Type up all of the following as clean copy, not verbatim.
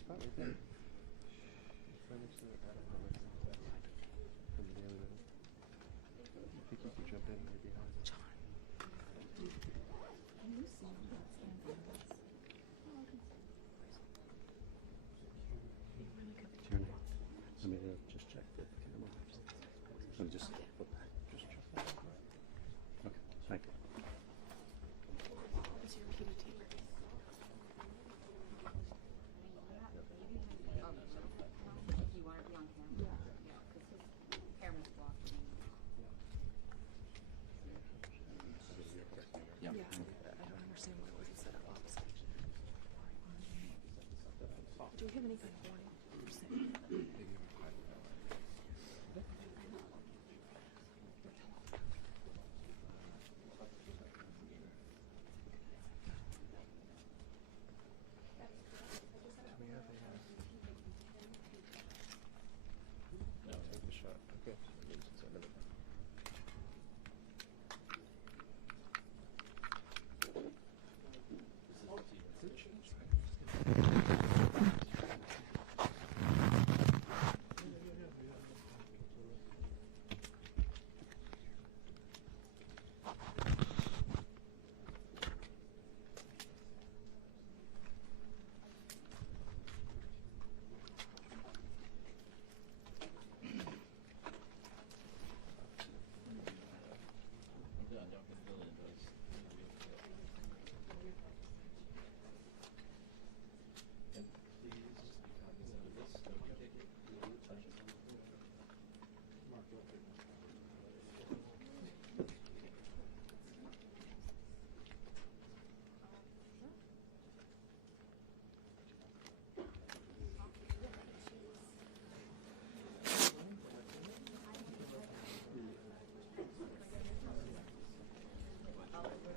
Spot right there. Right next to the from the Daily Mail. I think you can jump in right behind it. It's your name. Let me just check the camera. Let me just flip back. Just check that. Okay, thank you. What's your PDT? You want to be on camera? Yeah, because his camera's blocked. Yeah. I don't understand why it wasn't set up opposite. No, take the shot. Okay.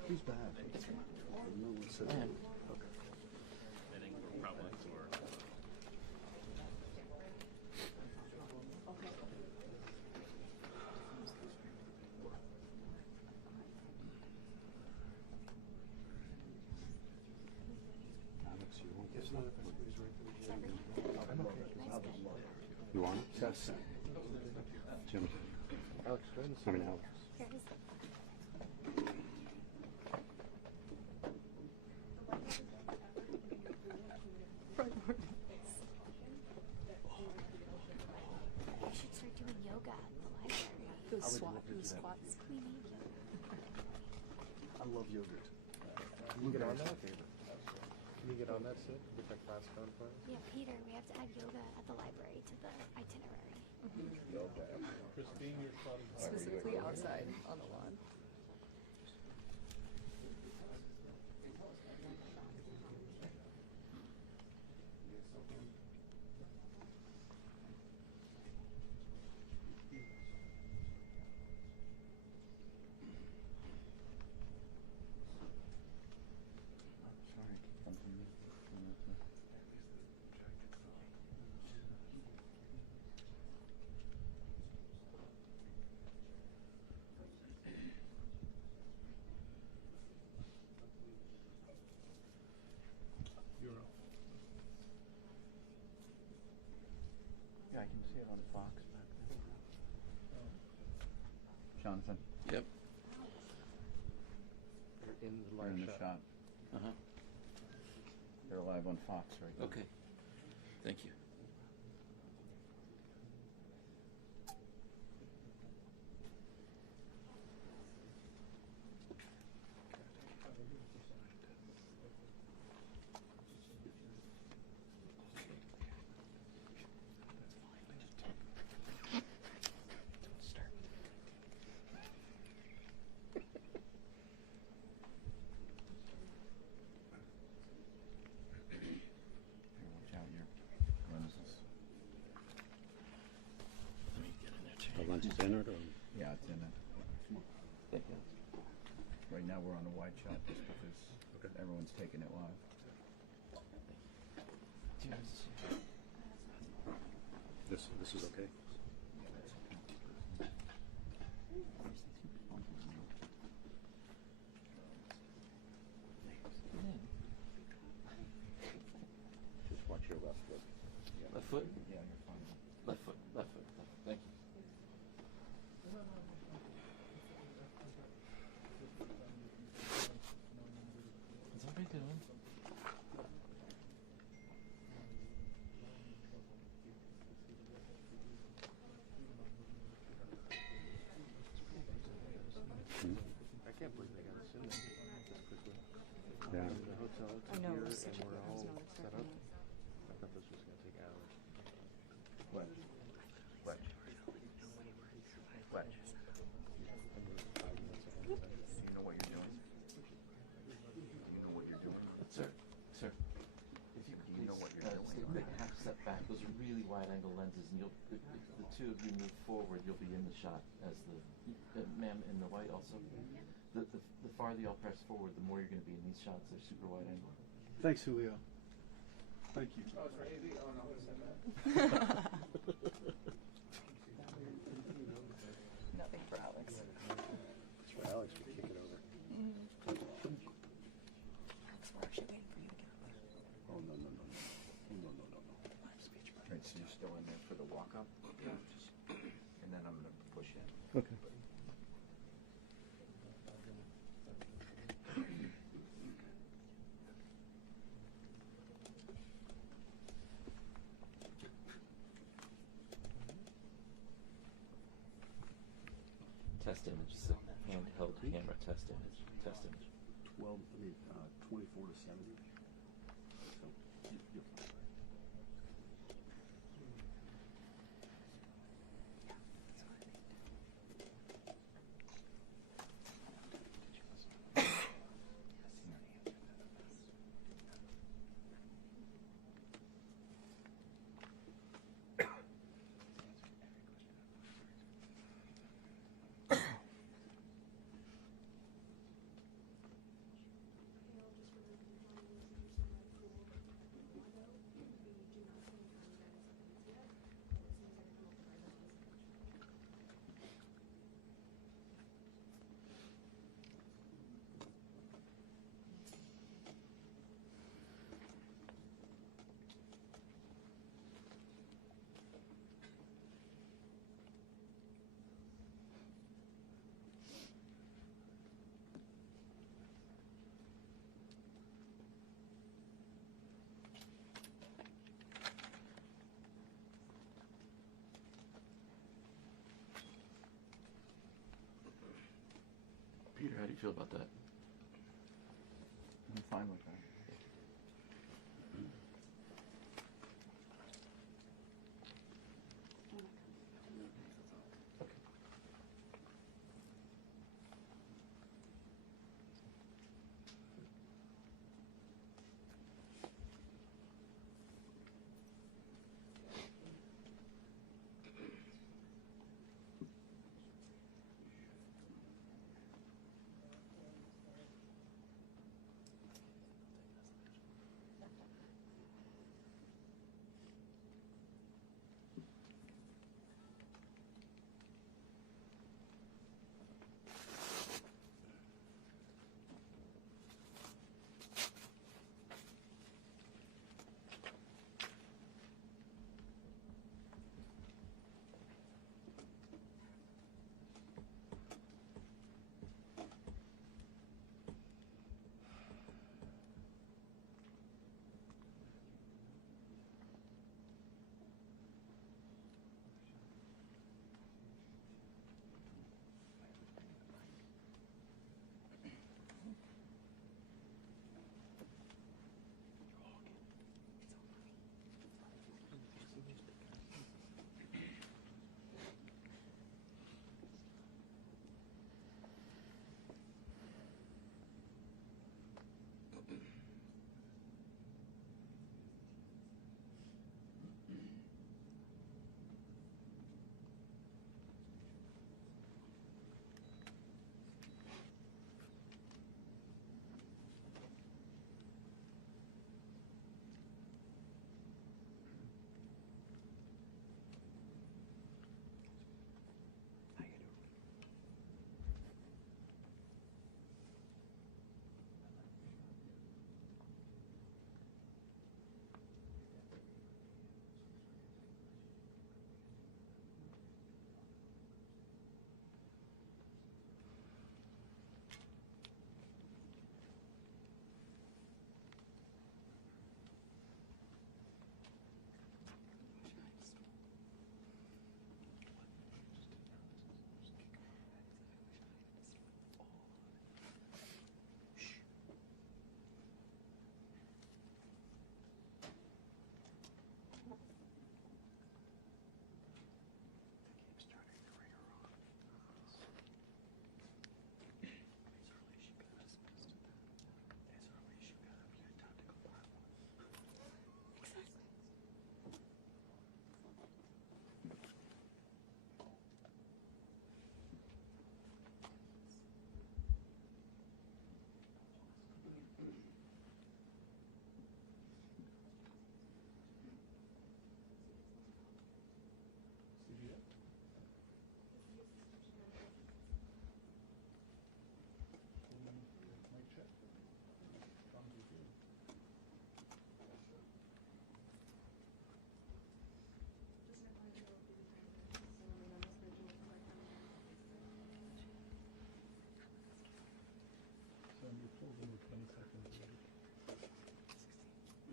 Who's back? No one said that. Okay. Alex, you want this one? You want it? Yes. Jim. Alex, go ahead and I mean, Alex. You should start doing yoga at the library. Those squats. We need yoga. I love yogurt. Can you get on that? Can you get on that, Sid? Get that class going for us? Yeah, Peter, we have to add yoga at the library to the itinerary. Christine, you're plotting. Specifically outside on the lawn. Yeah, I can see it on Fox back there. Jonathan, Yep. You're in the you're live in the shot. shot. Uh-huh. They're live on Fox right now. Okay. Thank you. Here, watch out, your lenses. Let me get in there too. The lunch is in it or? Yeah, it's in it. Thank you. Right now we're on the wide shot just because everyone's taking it live. This is okay. Just watch your left foot. Left foot? Yeah, you're fine. Left foot, left foot, left foot. Thank you. What's everybody doing? I can't believe they got us in this quickly. Yeah. The hotel to I know, here, it was such and a we're quick, I was all not set expecting up. that. I thought this was going to take hours. What? What? What? You know what you're doing? You know what you're doing? Sir, sir. Do you know what you're doing? Half step those are really wide-angle lenses, and you'll if the two of you move forward, you'll be in the shot as the ma'am in the white also. The farther y'all press forward, the more you're going to be in these shots. They're super wide-angle. Thanks, Julio. Thank you. Oh, it's for AV? Oh, no, I said that. Nothing for Alex. That's for Alex to kick it over. Alex, we're actually waiting for you to get up there. Oh, no, no, no, no. Oh, no, no, no, no. Speech bubble. Right, so you're still in there for the walk-up? Yeah. And then I'm gonna push in. Okay. Test image. So handheld camera test image. Test image. 24 to 70. So, you're fine. Peter, how do you feel about that? I'm fine with that.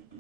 Sure.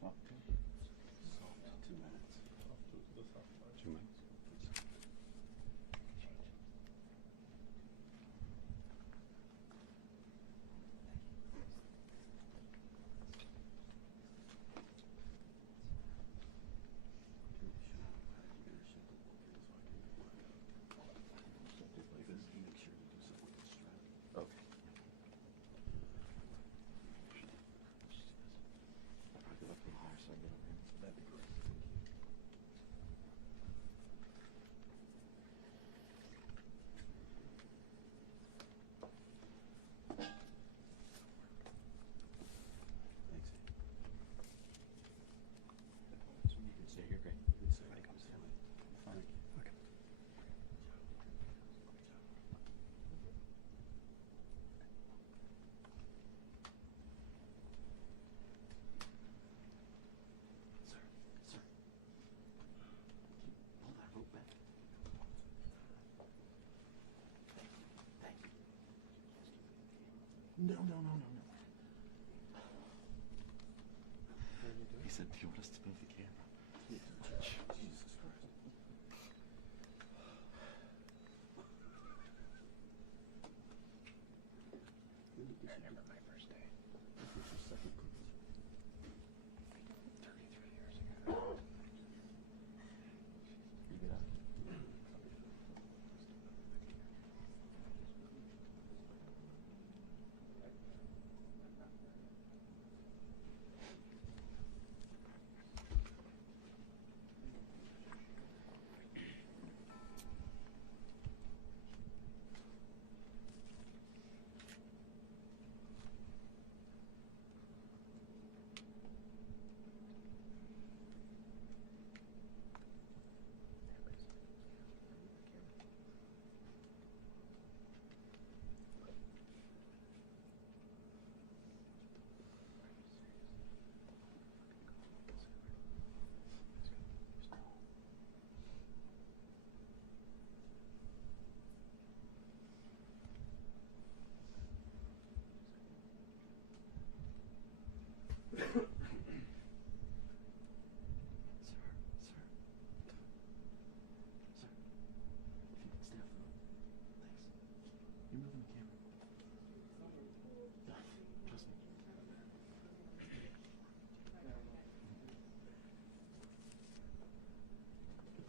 Soft. 2 minutes. 2 minutes. Okay. I'll probably go up a little higher so I get over here. That'd be great. Thanks. You can stay here, great. You can stay. I can stay. Fine. Okay. Sir, sir. Can you pull that rope back? Thank you. No. He said, do you want us to move the camera? Jesus Christ. I remember my first day. This is your second cruise. 33 years ago. You get out.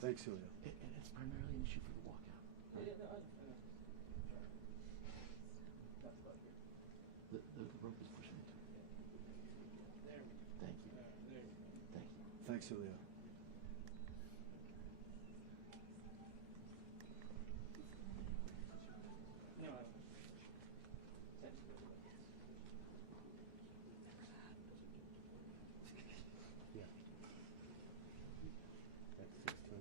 Thanks, Julio. It's primarily an issue for the walkout. Right? The rope is pushing into it. Thank you. Thank you. Thanks, Julio. Yeah. That's 16.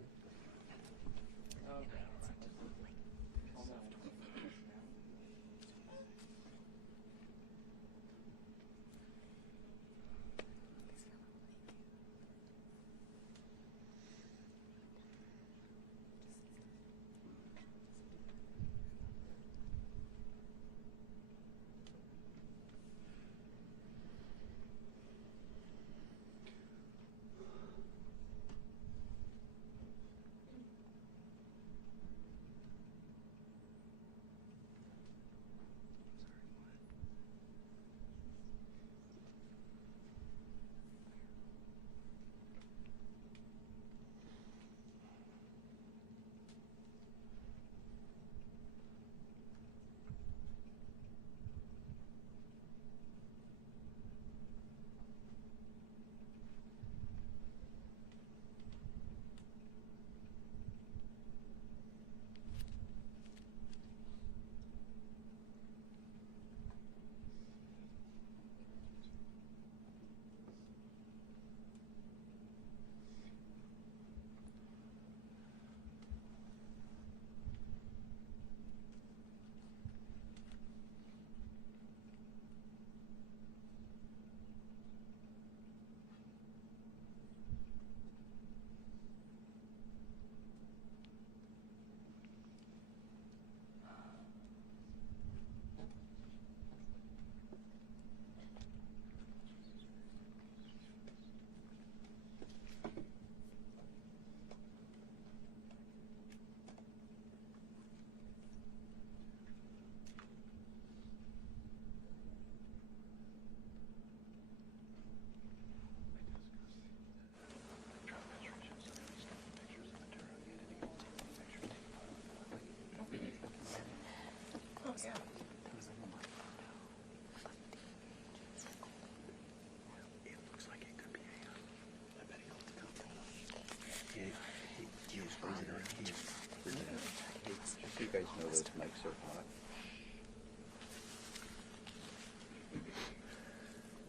Just so you guys know, those mics are hot.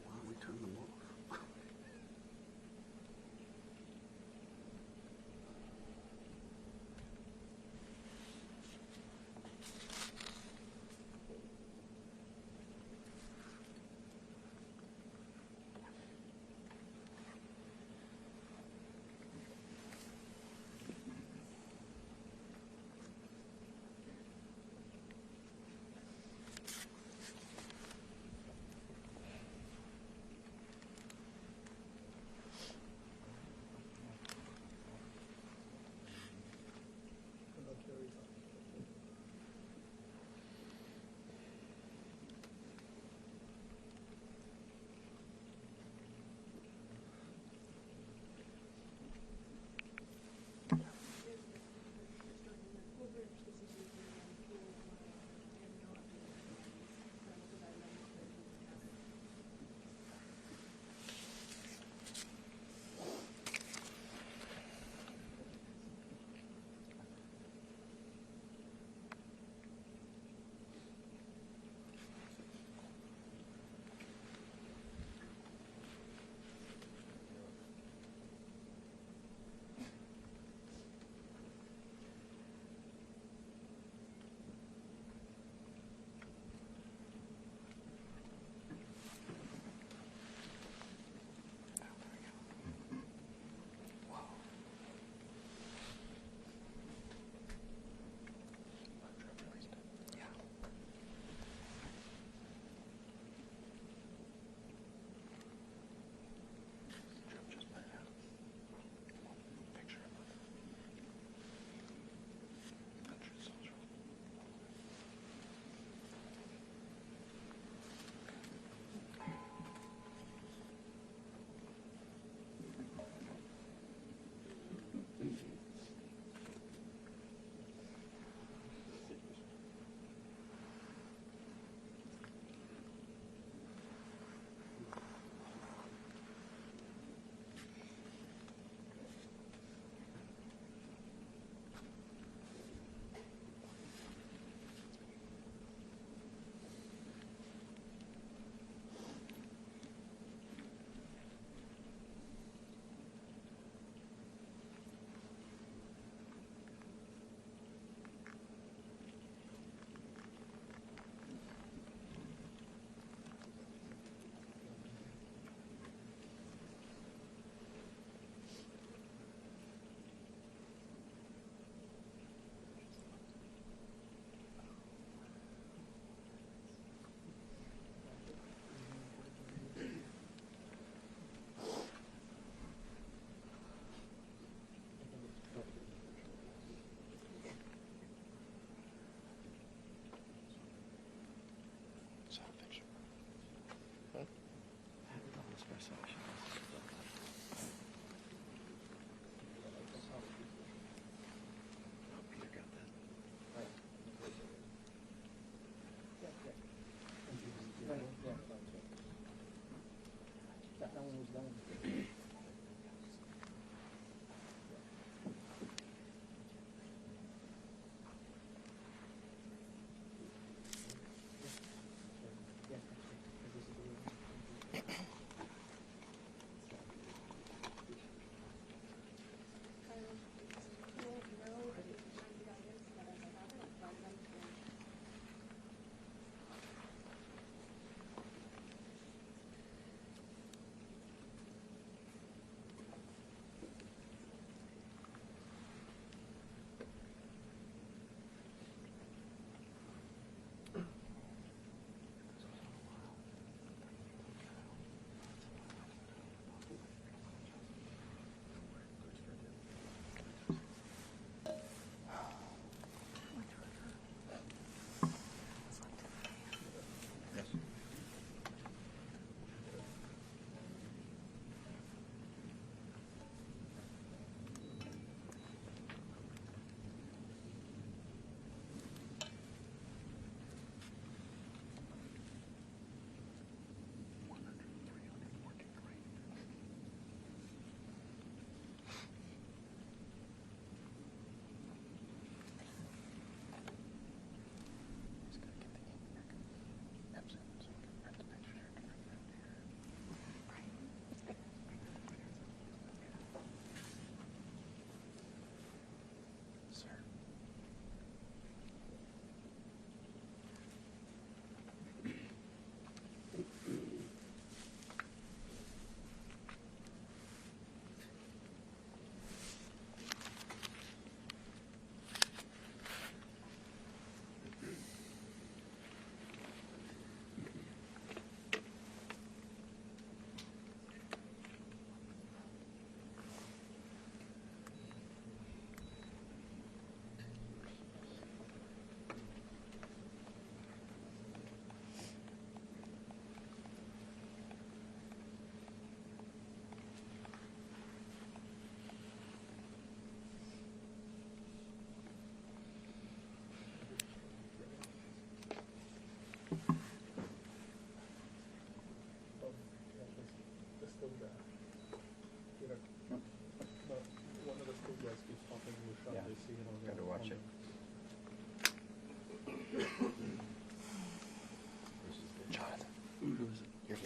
Why don't we turn them off?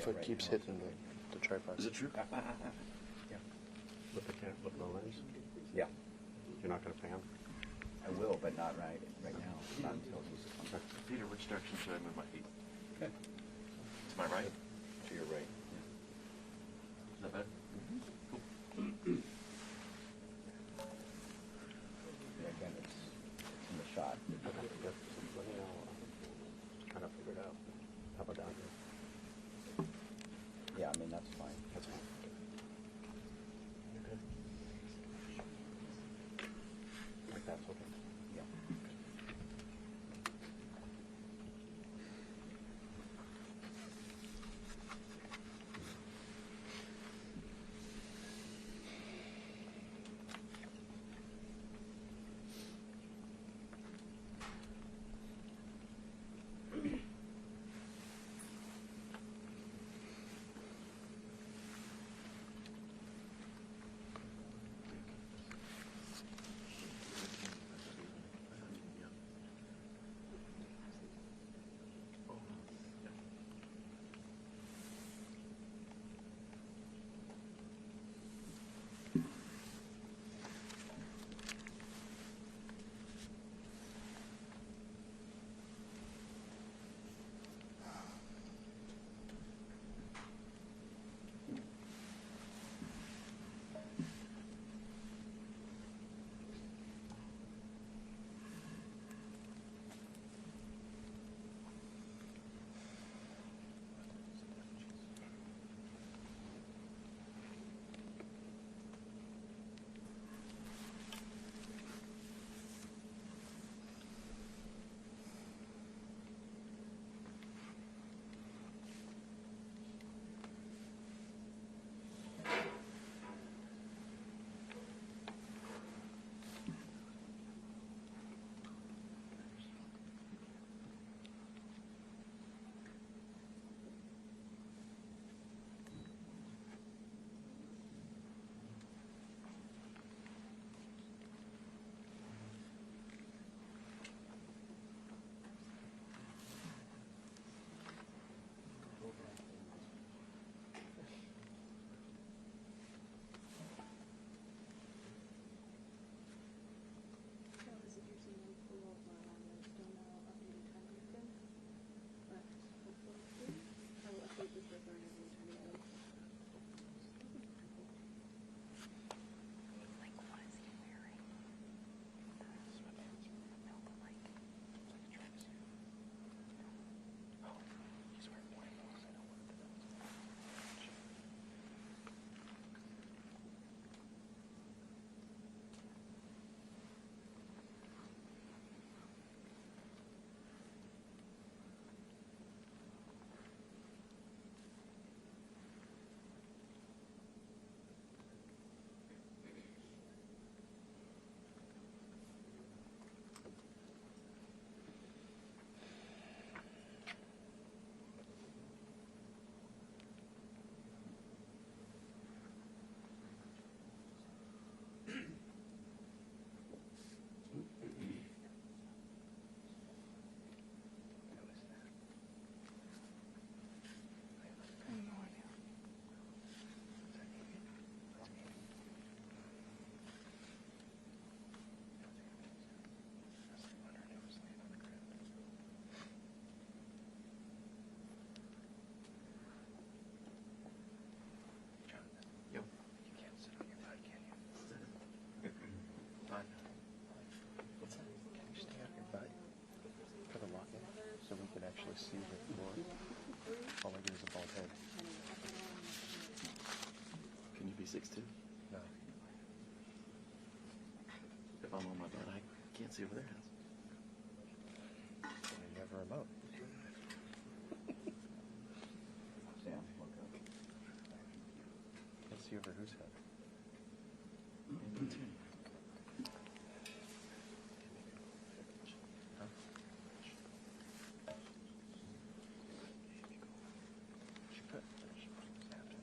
foot right keeps now. hitting the tripod. Is it true? Yeah. With the lens? Yeah. You're not gonna pan? I will, but not right now. Not until he's Okay. Peter, which direction should I move my feet? okay. To my right? To your right. Is that better? Cool. Yeah, again, it's in the shot. Okay, good. Let me know. Trying to figure it out. How about down here? Yeah, I mean, that's fine. That's fine. Okay. Like that's okay. Yeah. Like, what is he wearing? Sweatpants. No, but like, it's like a tracksuit. Oh, he's wearing white. I know what it is. I have no idea. Is that Amy? That's Amy. That's the one her name was laying on the ground. Jonathan. Yo. You can't sit on your butt, can you? Fine. What's that? Can you stay on your butt for the walk-in so we can actually see the floor? All I get is a bald head. Can you be 6'2"? No. If I'm on my butt, I can't see over there. And you have a remote. Sam, look up. Can't see over whose head. Huh? She put. She put after.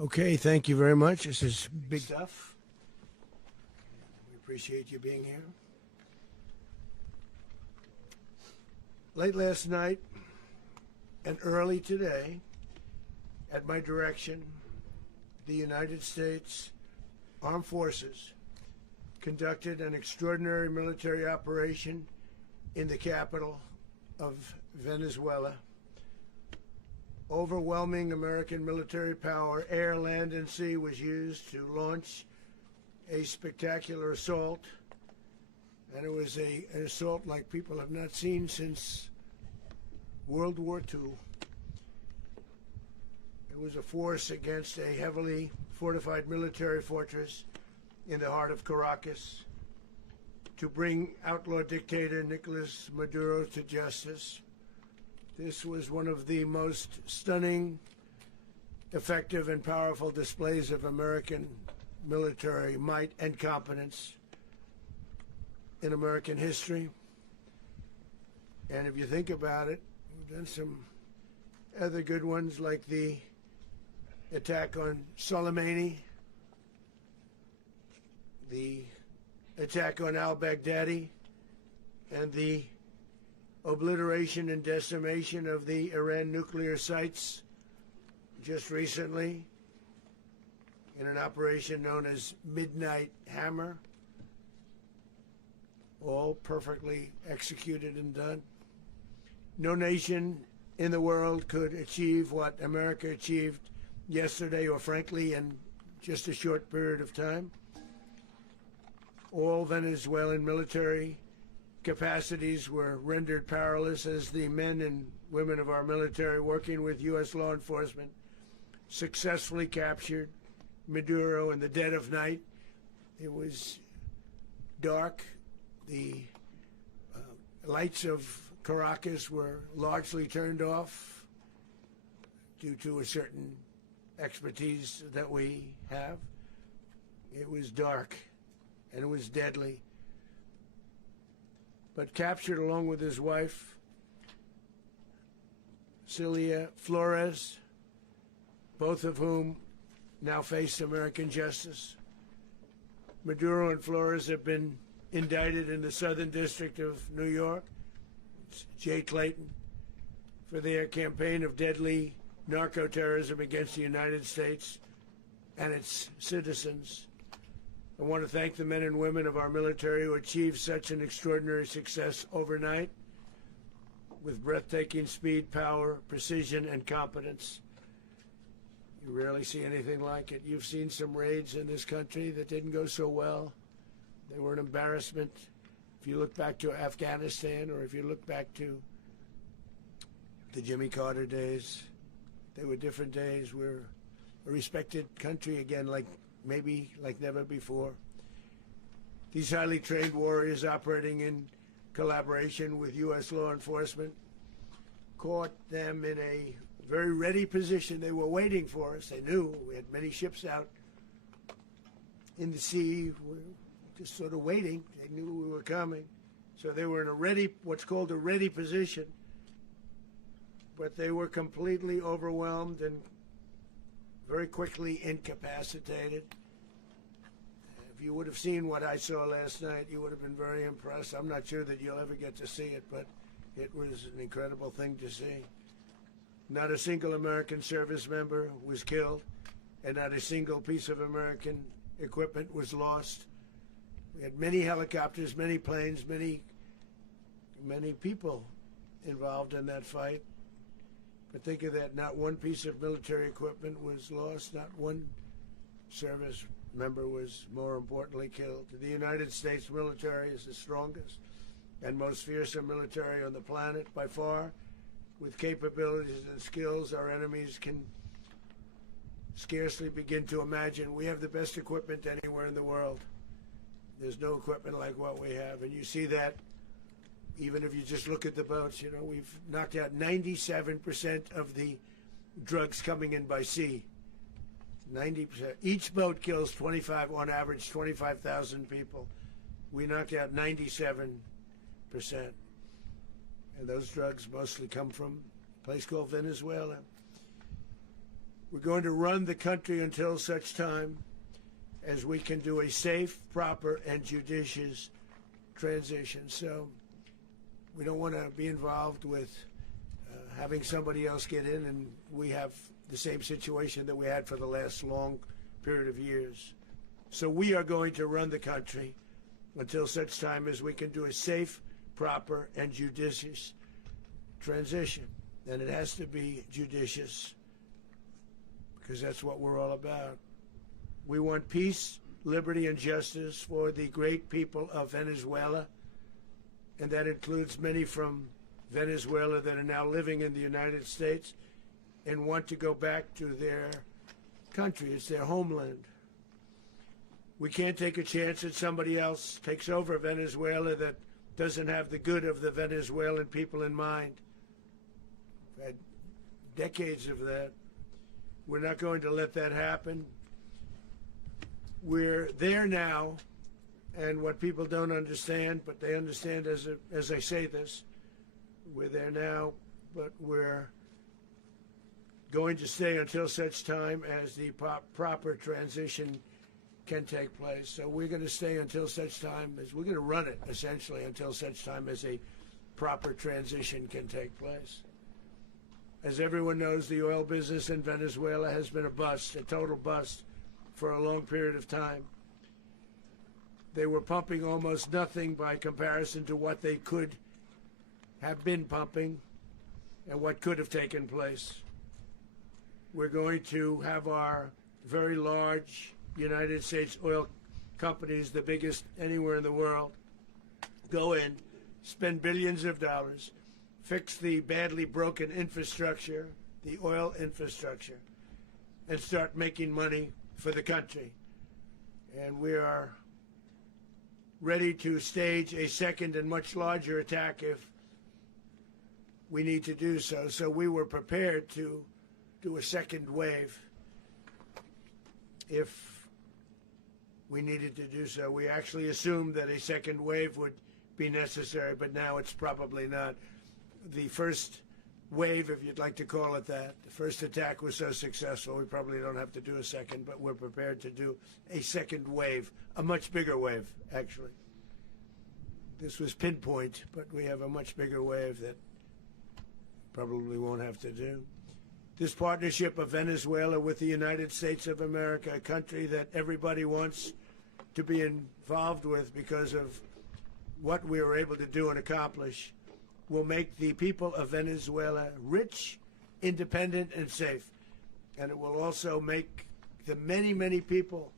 Okay, thank you very much. This is big stuff. We appreciate you being here. Late last night and early today, at my direction, the United States Armed Forces conducted an extraordinary military operation in the capital of Venezuela. Overwhelming American military power, air, land, and sea, was used to launch a spectacular assault. And it was an assault like people have not seen since World War II. It was a force against a heavily fortified military fortress in the heart of Caracas to bring outlaw dictator Nicolas Maduro to justice. This was one of the most stunning, effective, and powerful displays of American military might and competence in American history. And if you think about it, we've done some other good ones, like the attack on Soleimani, the attack on al-Baghdadi, and the obliteration and decimation of the Iran nuclear sites just recently in an operation known as Midnight Hammer, all perfectly executed and done. No nation in the world could achieve what America achieved yesterday, or frankly in just a short period of time. All Venezuelan military capacities were rendered powerless as the men and women of our military, working with U.S. law enforcement, successfully captured Maduro in the dead of night. It was dark. The lights of Caracas were largely turned off due to a certain expertise that we have. It was dark and it was deadly. But captured along with his wife, Celia Flores, both of whom now face American justice. Maduro and Flores have been indicted in the Southern District of New York, Jay Clayton, for their campaign of deadly narco-terrorism against the United States and its citizens. I want to thank the men and women of our military who achieved such an extraordinary success overnight with breathtaking speed, power, precision, and competence. You rarely see anything like it. You've seen some raids in this country that didn't go so well. They were an embarrassment. If you look back to Afghanistan, or if you look back to the Jimmy Carter days, they were different days. We're a respected country again, maybe like never before. These highly trained warriors, operating in collaboration with U.S. law enforcement, caught them in a very ready position. They were waiting for us. They knew we had many ships out in the sea, just sort of waiting. They knew we were coming. So they were in a ready, what's called a ready position. But they were completely overwhelmed and very quickly incapacitated. If you would have seen what I saw last night, you would have been very impressed. I'm not sure that you'll ever get to see it, but it was an incredible thing to see. Not a single American service member was killed, and not a single piece of American equipment was lost. We had many helicopters, many planes, many people involved in that fight. But think of that, not one piece of military equipment was lost, not one service member was, more importantly, killed. The United States military is the strongest and most fearsome military on the planet by far, with capabilities and skills our enemies can scarcely begin to imagine. We have the best equipment anywhere in the world. There's no equipment like what we have, and you see that even if you just look at the boats. You know, we've knocked out 97% of the drugs coming in by sea. 90%. Each boat kills on average 25,000 people. We knocked out 97%. And those drugs mostly come from a place called Venezuela. We're going to run the country until such time as we can do a safe, proper, and judicious transition. So we don't want to be involved with having somebody else get in and we have the same situation that we had for the last long period of years. So we are going to run the country until such time as we can do a safe, proper, and judicious transition. And it has to be judicious because that's what we're all about. We want peace, liberty, and justice for the great people of Venezuela, and that includes many from Venezuela that are now living in the United States and want to go back to their country. It's their homeland. We can't take a chance that somebody else takes over Venezuela that doesn't have the good of the Venezuelan people in mind. We've had decades of that. We're not going to let that happen. We're there now, and what people don't understand, but they understand as I say this, we're there now, but we're going to stay until such time as the proper transition can take place. So we're going to stay until such time as we're going to run it, essentially, until such time as a proper transition can take place. As everyone knows, the oil business in Venezuela has been a bust, a total bust, for a long period of time. They were pumping almost nothing by comparison to what they could have been pumping and what could have taken place. We're going to have our very large United States oil companies, the biggest anywhere in the world, go in, spend billions of dollars, fix the badly broken infrastructure, the oil infrastructure, and start making money for the country. And we are ready to stage a second and much larger attack if we need to do so. So we were prepared to do a second wave if we needed to do so. We actually assumed that a second wave would be necessary, but now it's probably not. The first wave, if you'd like to call it that, the first attack was so successful, we probably don't have to do a second, but we're prepared to do a second wave, a much bigger wave, actually. This was pinpoint, but we have a much bigger wave that probably won't have to do. This partnership of Venezuela with the United States of America, a country that everybody wants to be involved with because of what we were able to do and accomplish, will make the people of Venezuela rich, independent, and safe. And it will also make the many, many people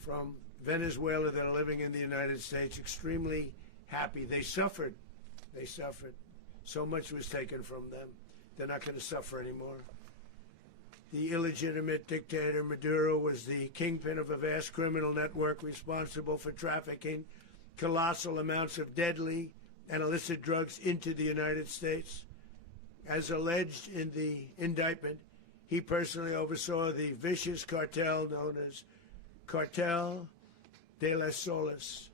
from Venezuela that are living in the United States extremely happy. They suffered. They suffered. So much was taken from them. They're not going to suffer anymore. The illegitimate dictator Maduro was the kingpin of a vast criminal network responsible for trafficking colossal amounts of deadly and illicit drugs into the United States. As alleged in the indictment, he personally oversaw the vicious cartel known as Cartel de las Solas,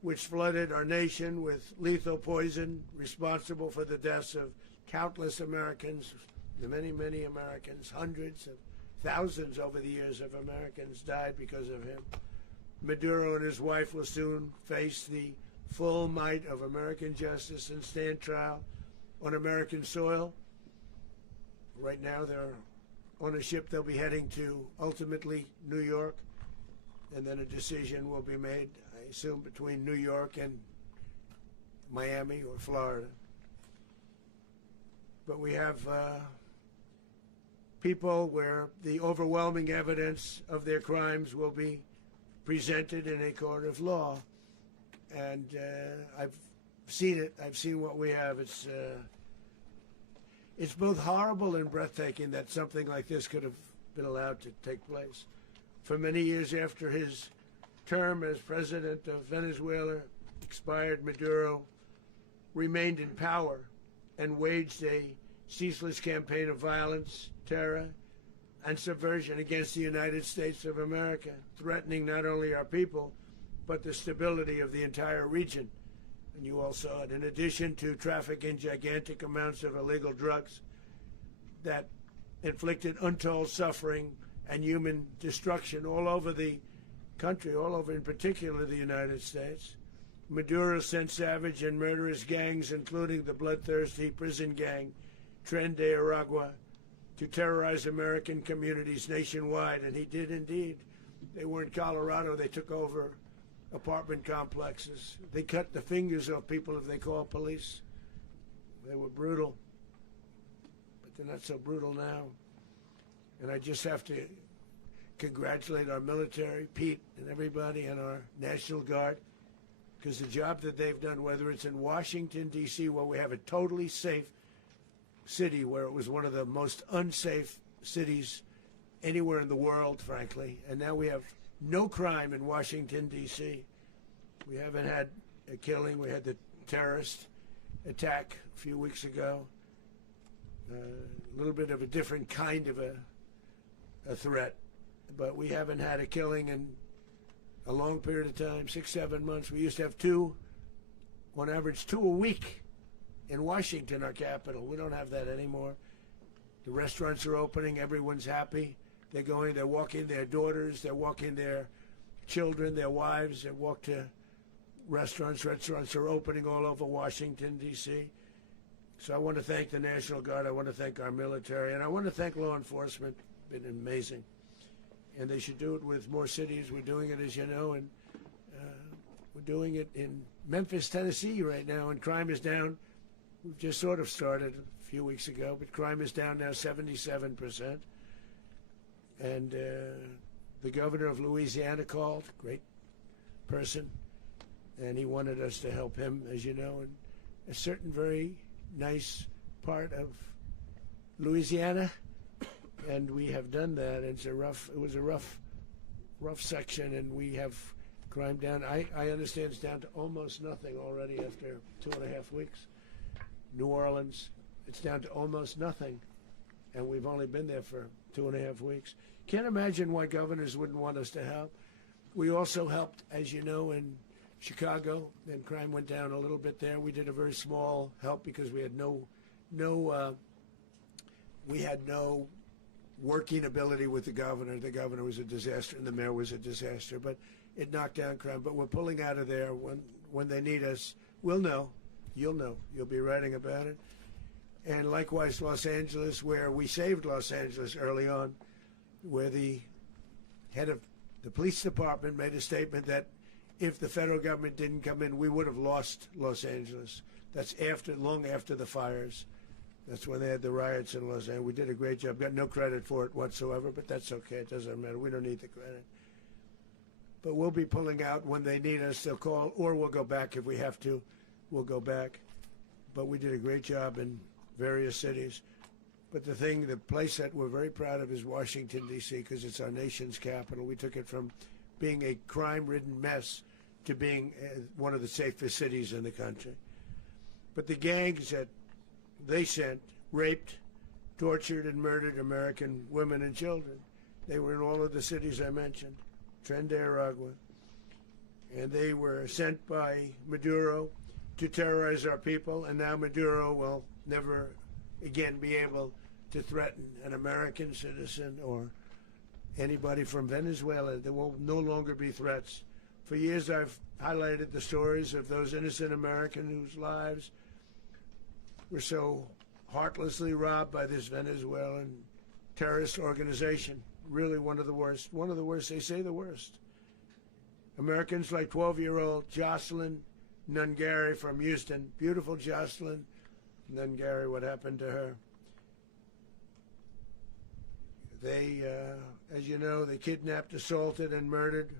which flooded our nation with lethal poison, responsible for the deaths of countless Americans, many, many Americans. Hundreds of thousands over the years of Americans died because of him. Maduro and his wife will soon face the full might of American justice and stand trial on American soil. Right now they're on a ship. They'll be heading to ultimately New York, and then a decision will be made, I assume, between New York and Miami or Florida. But we have people where the overwhelming evidence of their crimes will be presented in a court of law. And I've seen it. I've seen what we have. It's both horrible and breathtaking that something like this could have been allowed to take place. For many years after his term as president of Venezuela expired, Maduro remained in power and waged a ceaseless campaign of violence, terror, and subversion against the United States of America, threatening not only our people, but the stability of the entire region. And you all saw it. In addition to trafficking gigantic amounts of illegal drugs that inflicted untold suffering and human destruction all over the country, all over in particular the United States. Maduro sent savage and murderous gangs, including the bloodthirsty prison gang Tren de Aragua, to terrorize American communities nationwide, and he did indeed. They were in Colorado. They took over apartment complexes. They cut the fingers off people if they call police. They were brutal, but they're not so brutal now. And I just have to congratulate our military, Pete and everybody, and our National Guard, because the job that they've done, whether it's in Washington, D.C., where we have a totally safe city, where it was one of the most unsafe cities anywhere in the world, frankly, and now we have no crime in Washington, D.C. We haven't had a killing. We had the terrorist attack a few weeks ago. A little bit of a different kind of a threat, but we haven't had a killing in a long period of time, 6-7 months. We used to have two, on average 2 a week in Washington, our capital. We don't have that anymore. The restaurants are opening. Everyone's happy. They're going, they're walking their daughters, they're walking their children, their wives, they walk to restaurants. Restaurants are opening all over Washington, D.C. So I want to thank the National Guard. I want to thank our military. And I want to thank law enforcement. It's been amazing. And they should do it with more cities. We're doing it, as you know, and we're doing it in Memphis, Tennessee right now, and crime is down. We've just sort of started a few weeks ago, but crime is down now 77%. And the governor of Louisiana called, great person, and he wanted us to help him, as you know, in a certain very nice part of Louisiana, and we have done that. It was a rough section, and we have crime down. I understand it's down to almost nothing already after 2.5 weeks. New Orleans, it's down to almost nothing, and we've only been there for 2.5 weeks. Can't imagine why governors wouldn't want us to help. We also helped, as you know, in Chicago, and crime went down a little bit there. We did a very small help because we had no working ability with the governor. The governor was a disaster, and the mayor was a disaster. But it knocked down crime. But we're pulling out of there when they need us. We'll know. You'll know. You'll be writing about it. And likewise, Los Angeles, where we saved Los Angeles early on, where the head of the police department made a statement that if the federal government didn't come in, we would have lost Los Angeles. That's long after the fires. That's when they had the riots in Los Angeles. We did a great job. Got no credit for it whatsoever, but that's okay. It doesn't matter. We don't need the credit. But we'll be pulling out when they need us. They'll call, or we'll go back if we have to. We'll go back. But we did a great job in various cities. But the place that we're very proud of is Washington, D.C., because it's our nation's capital. We took it from being a crime-ridden mess to being one of the safest cities in the country. But the gangs that they sent raped, tortured, and murdered American women and children. They were in all of the cities I mentioned, Tren de Aragua. And they were sent by Maduro to terrorize our people, and now Maduro will never again be able to threaten an American citizen or anybody from Venezuela. There will no longer be threats. For years I've highlighted the stories of those innocent Americans whose lives were so heartlessly robbed by this Venezuelan terrorist organization. Really one of the worst. One of the worst, they say the worst. Americans like 12-year-old Jocelyn Nungary from Houston. Beautiful Jocelyn Nungary, what happened to her? They, as you know, they kidnapped, assaulted, and murdered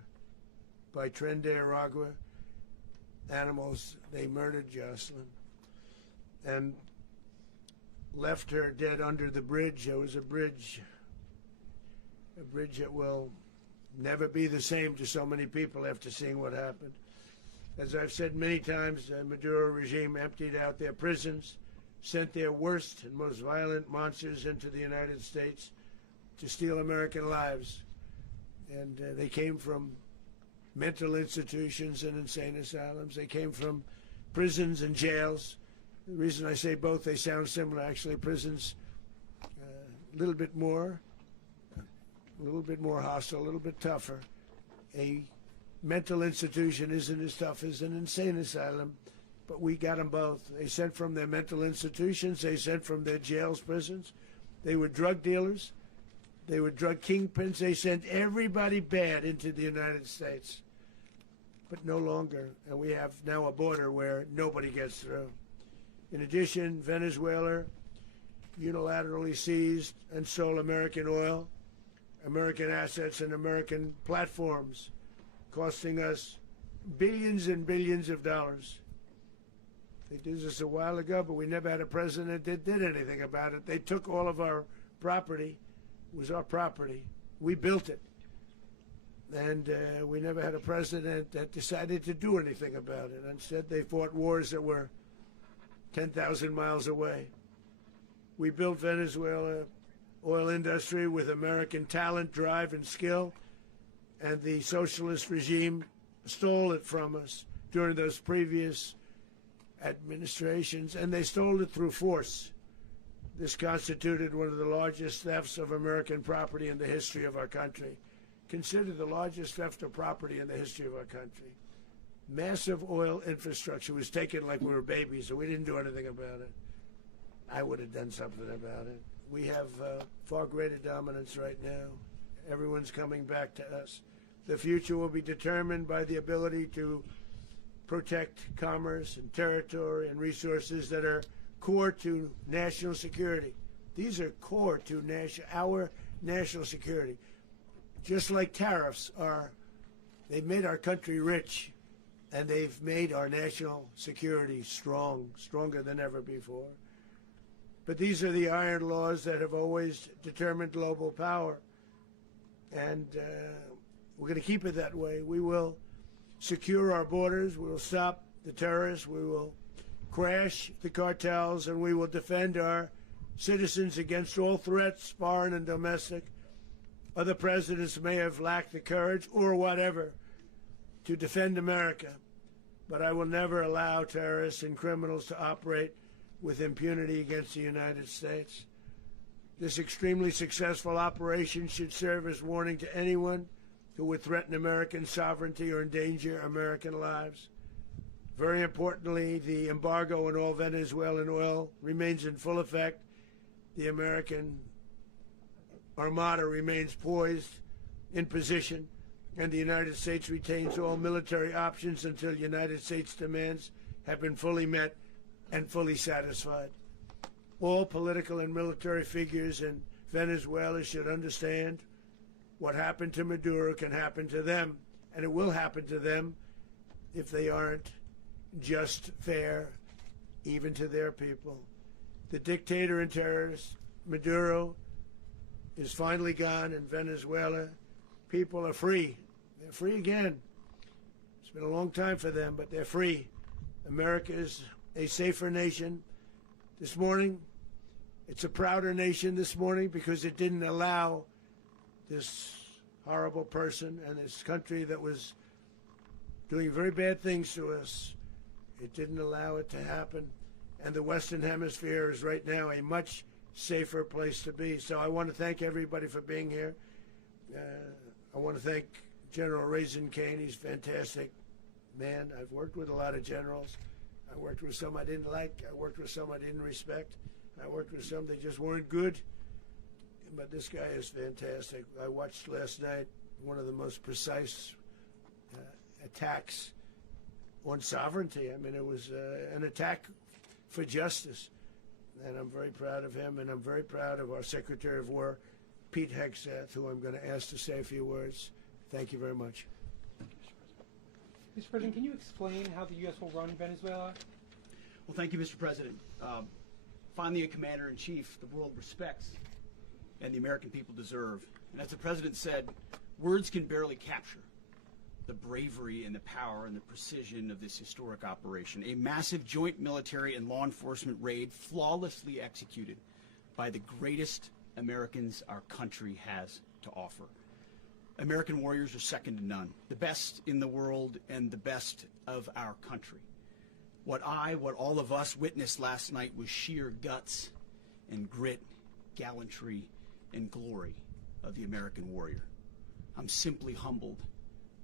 by Tren de Aragua animals. They murdered Jocelyn and left her dead under the bridge. There was a bridge that will never be the same to so many people after seeing what happened. As I've said many times, the Maduro regime emptied out their prisons, sent their worst and most violent monsters into the United States to steal American lives. And they came from mental institutions and insane asylums. They came from prisons and jails. The reason I say both, they sound similar. Actually, prisons little bit more hostile, a little bit tougher. A mental institution isn't as tough as an insane asylum, but we got them both. They sent from their mental institutions, they sent from their jails, prisons. They were drug dealers, they were drug kingpins, they sent everybody bad into the United States. But no longer, and we have now a border where nobody gets through. In addition, Venezuela unilaterally seized and sold American oil, American assets, and American platforms, costing us billions and billions of dollars. They did this a while ago, but we never had a president that did anything about it. They took all of our property. It was our property. We built it. And we never had a president that decided to do anything about it. Instead, they fought wars that were 10,000 miles away. We built Venezuela oil industry with American talent, drive, and skill, and the socialist regime stole it from us during those previous administrations, and they stole it through force. This constituted one of the largest thefts of American property in the history of our country. Considered the largest theft of property in the history of our country. Massive oil infrastructure was taken like we were babies, and we didn't do anything about it. I would have done something about it. We have far greater dominance right now. Everyone's coming back to us. The future will be determined by the ability to protect commerce and territory and resources that are core to national security. These are core to our national security. Just like tariffs are, they've made our country rich, and they've made our national security strong, stronger than ever before. But these are the iron laws that have always determined global power, and we're going to keep it that way. We will secure our borders, we will stop the terrorists, we will crash the cartels, and we will defend our citizens against all threats, foreign and domestic. Other presidents may have lacked the courage or whatever to defend America, but I will never allow terrorists and criminals to operate with impunity against the United States. This extremely successful operation should serve as warning to anyone who would threaten American sovereignty or endanger American lives. Very importantly, the embargo on all Venezuelan oil remains in full effect. The American Armada remains poised in position, and the United States retains all military options until United States demands have been fully met and fully satisfied. All political and military figures in Venezuela should understand what happened to Maduro can happen to them, and it will happen to them if they aren't just, fair, even to their people. The dictator and terrorist, Maduro, is finally gone in Venezuela. People are free. They're free again. It's been a long time for them, but they're free. America is a safer nation. This morning, it's a prouder nation this morning because it didn't allow this horrible person and this country that was doing very bad things to us. It didn't allow it to happen. And the Western Hemisphere is right now a much safer place to be. So I want to thank everybody for being here. I want to thank General Raisin Kane. He's a fantastic man. I've worked with a lot of generals. I worked with some I didn't like. I worked with some I didn't respect. I worked with some that just weren't good. But this guy is fantastic. I watched last night one of the most precise attacks on sovereignty. I mean, it was an attack for justice. And I'm very proud of him, and I'm very proud of our Secretary of War, Pete Hegseth, who I'm going to ask to say a few words. Thank you very much. Mr. President, can you explain how the U.S. will run Venezuela? Well, thank you, Mr. President. Finally, a commander-in-chief the world respects and the American people deserve. And as the President said, words can barely capture the bravery and the power and the precision of this historic operation. A massive joint military and law enforcement raid flawlessly executed by the greatest Americans our country has to offer. American warriors are second to none, the best in the world and the best of our country. What all of us witnessed last night was sheer guts and grit, gallantry, and glory of the American warrior. I'm simply humbled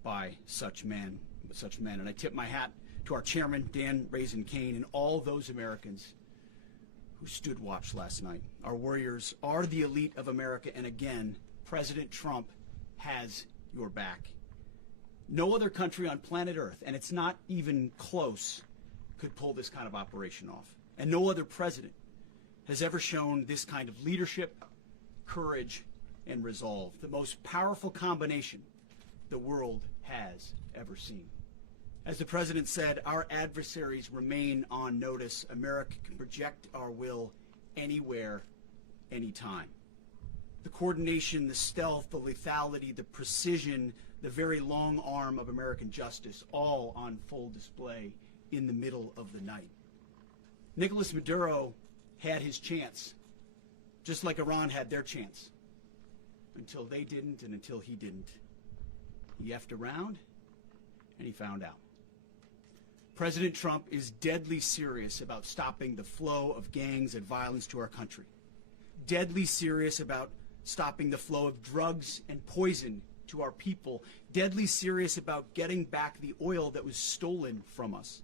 by such men, and I tip my hat to our chairman, Dan Raisin Kane, and all those Americans who stood watch last night. Our warriors are the elite of America, and again, President Trump has your back. No other country on planet Earth, and it's not even close, could pull this kind of operation off. And no other president has ever shown this kind of leadership, courage, and resolve. The most powerful combination the world has ever seen. As the president said, our adversaries remain on notice. America can project our will anywhere, anytime. The coordination, the stealth, the lethality, the precision, the very long arm of American justice, all on full display in the middle of the night. Nicolas Maduro had his chance, just like Iran had their chance, until they didn't and until he didn't. He effed around and he found out. President Trump is deadly serious about stopping the flow of gangs and violence to our country. Deadly serious about stopping the flow of drugs and poison to our people. Deadly serious about getting back the oil that was stolen from us.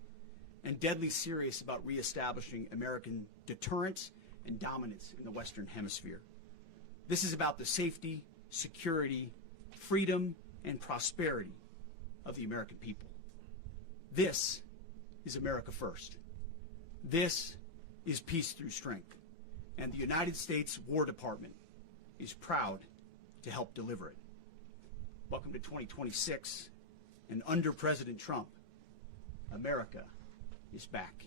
And deadly serious about reestablishing American deterrence and dominance in the Western Hemisphere. This is about the safety, security, freedom, and prosperity of the American people. This is America first. This is peace through strength. And the United States War Department is proud to help deliver it. Welcome to 2026, and under President Trump, America is back.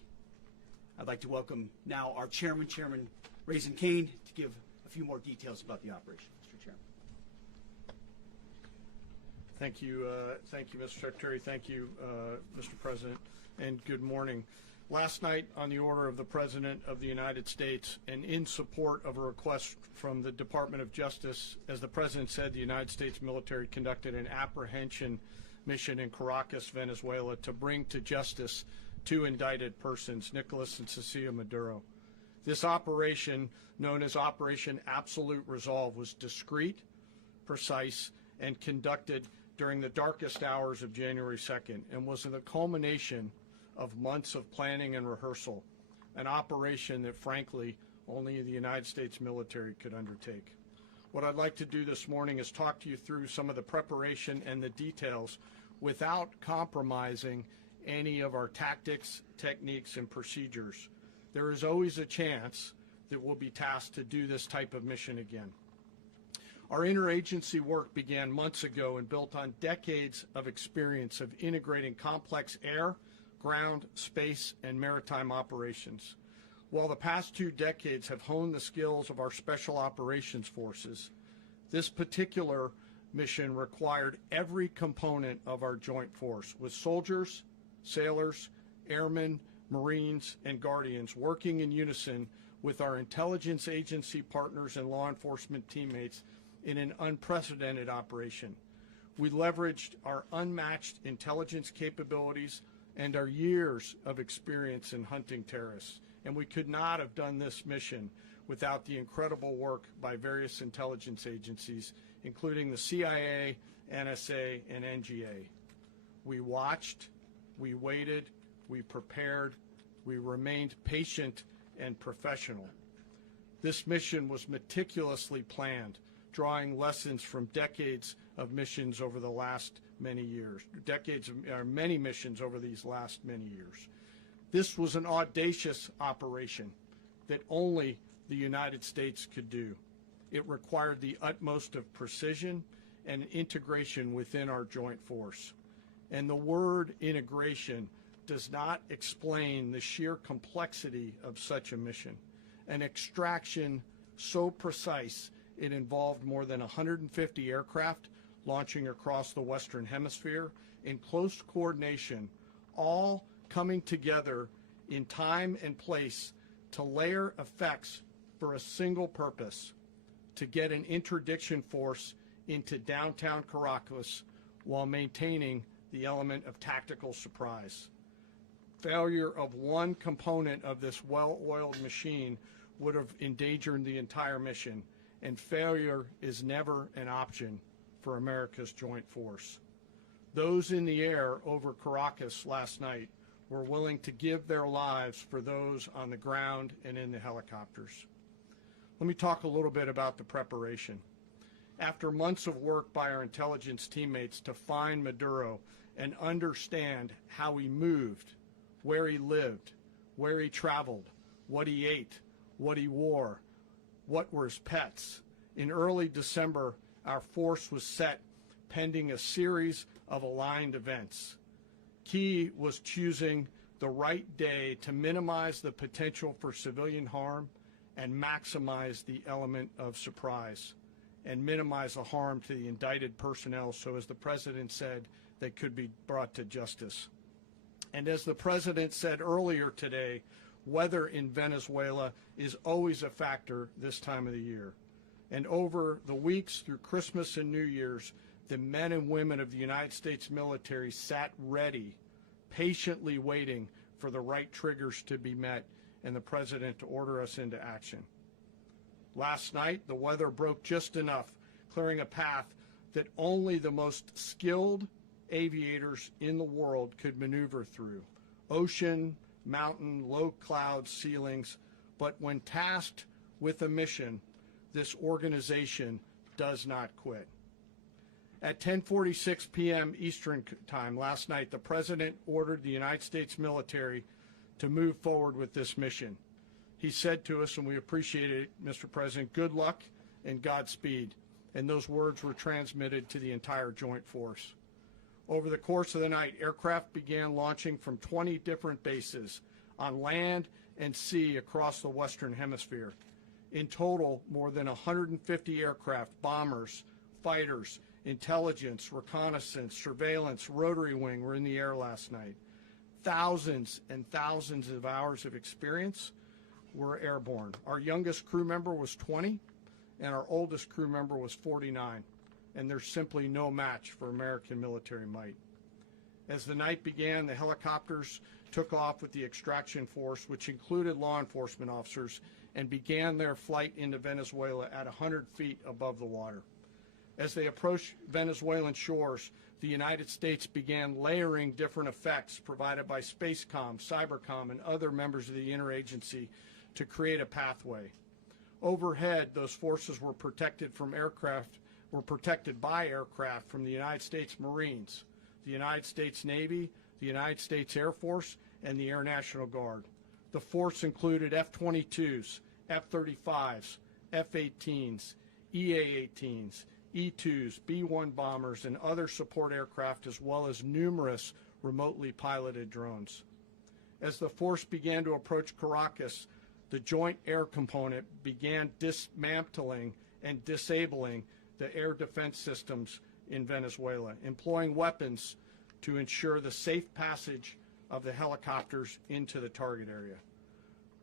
I'd like to welcome now our chairman, Chairman Raisin Kane, to give a few more details about the operation. Mr. Chairman. Thank you, Mr. Secretary. Thank you, Mr. President, and good morning. Last night, on the order of the President of the United States and in support of a request from the Department of Justice, as the President said, the United States military conducted an apprehension mission in Caracas, Venezuela, to bring to justice two indicted persons, Nicolas and Cecilia Maduro. This operation, known as Operation Absolute Resolve, was discreet, precise, and conducted during the darkest hours of January 2nd and was the culmination of months of planning and rehearsal, an operation that, frankly, only the United States military could undertake. What I'd like to do this morning is talk to you through some of the preparation and the details without compromising any of our tactics, techniques, and procedures. There is always a chance that we'll be tasked to do this type of mission again. Our interagency work began months ago and built on decades of experience of integrating complex air, ground, space, and maritime operations. While the past 2 decades have honed the skills of our special operations forces, this particular mission required every component of our joint force, with soldiers, sailors, airmen, Marines, and Guardians working in unison with our intelligence agency partners and law enforcement teammates in an unprecedented operation. We leveraged our unmatched intelligence capabilities and our years of experience in hunting terrorists, and we could not have done this mission without the incredible work by various intelligence agencies, including the CIA, NSA, and NGA. We watched, we waited, we prepared, we remained patient and professional. This mission was meticulously planned, drawing lessons from decades of missions over the last many years, many missions over these last many years. This was an audacious operation that only the United States could do. It required the utmost of precision and integration within our joint force. And the word integration does not explain the sheer complexity of such a mission. An extraction so precise it involved more than 150 aircraft launching across the Western Hemisphere in close coordination, all coming together in time and place to layer effects for a single purpose: to get an interdiction force into downtown Caracas while maintaining the element of tactical surprise. Failure of one component of this well-oiled machine would have endangered the entire mission, and failure is never an option for America's joint force. Those in the air over Caracas last night were willing to give their lives for those on the ground and in the helicopters. Let me talk a little bit about the preparation. After months of work by our intelligence teammates to find Maduro and understand how he moved, where he lived, where he traveled, what he ate, what he wore, what were his pets, in early December, our force was set pending a series of aligned events. Key was choosing the right day to minimize the potential for civilian harm and maximize the element of surprise and minimize the harm to the indicted personnel so, as the President said, they could be brought to justice. And as the President said earlier today, weather in Venezuela is always a factor this time of the year. And over the weeks through Christmas and New Year's, the men and women of the United States military sat ready, patiently waiting for the right triggers to be met and the President to order us into action. Last night, the weather broke just enough, clearing a path that only the most skilled aviators in the world could maneuver through. Ocean, mountain, low cloud ceilings, but when tasked with a mission, this organization does not quit. At 10:46 p.m. Eastern Time last night, the President ordered the United States military to move forward with this mission. He said to us, and we appreciate it, Mr. President, good luck and Godspeed. And those words were transmitted to the entire joint force. Over the course of the night, aircraft began launching from 20 different bases on land and sea across the Western Hemisphere. In total, more than 150 aircraft, bombers, fighters, intelligence, reconnaissance, surveillance, rotary wing were in the air last night. Thousands and thousands of hours of experience were airborne. Our youngest crew member was 20, and our oldest crew member was 49, and there's simply no match for American military might. As the night began, the helicopters took off with the extraction force, which included law enforcement officers, and began their flight into Venezuela at 100 feet above the water. As they approached Venezuelan shores, the United States began layering different effects provided by Spacecom, Cybercom, and other members of the interagency to create a pathway. Overhead, those forces were protected by aircraft from the United States Marines, the United States Navy, the United States Air Force, and the Air National Guard. The force included F-22s, F-35s, F-18s, EA-18s, E-2s, B-1 bombers, and other support aircraft, as well as numerous remotely piloted drones. As the force began to approach Caracas, the Joint Air Component began dismantling and disabling the air defense systems in Venezuela, employing weapons to ensure the safe passage of the helicopters into the target area.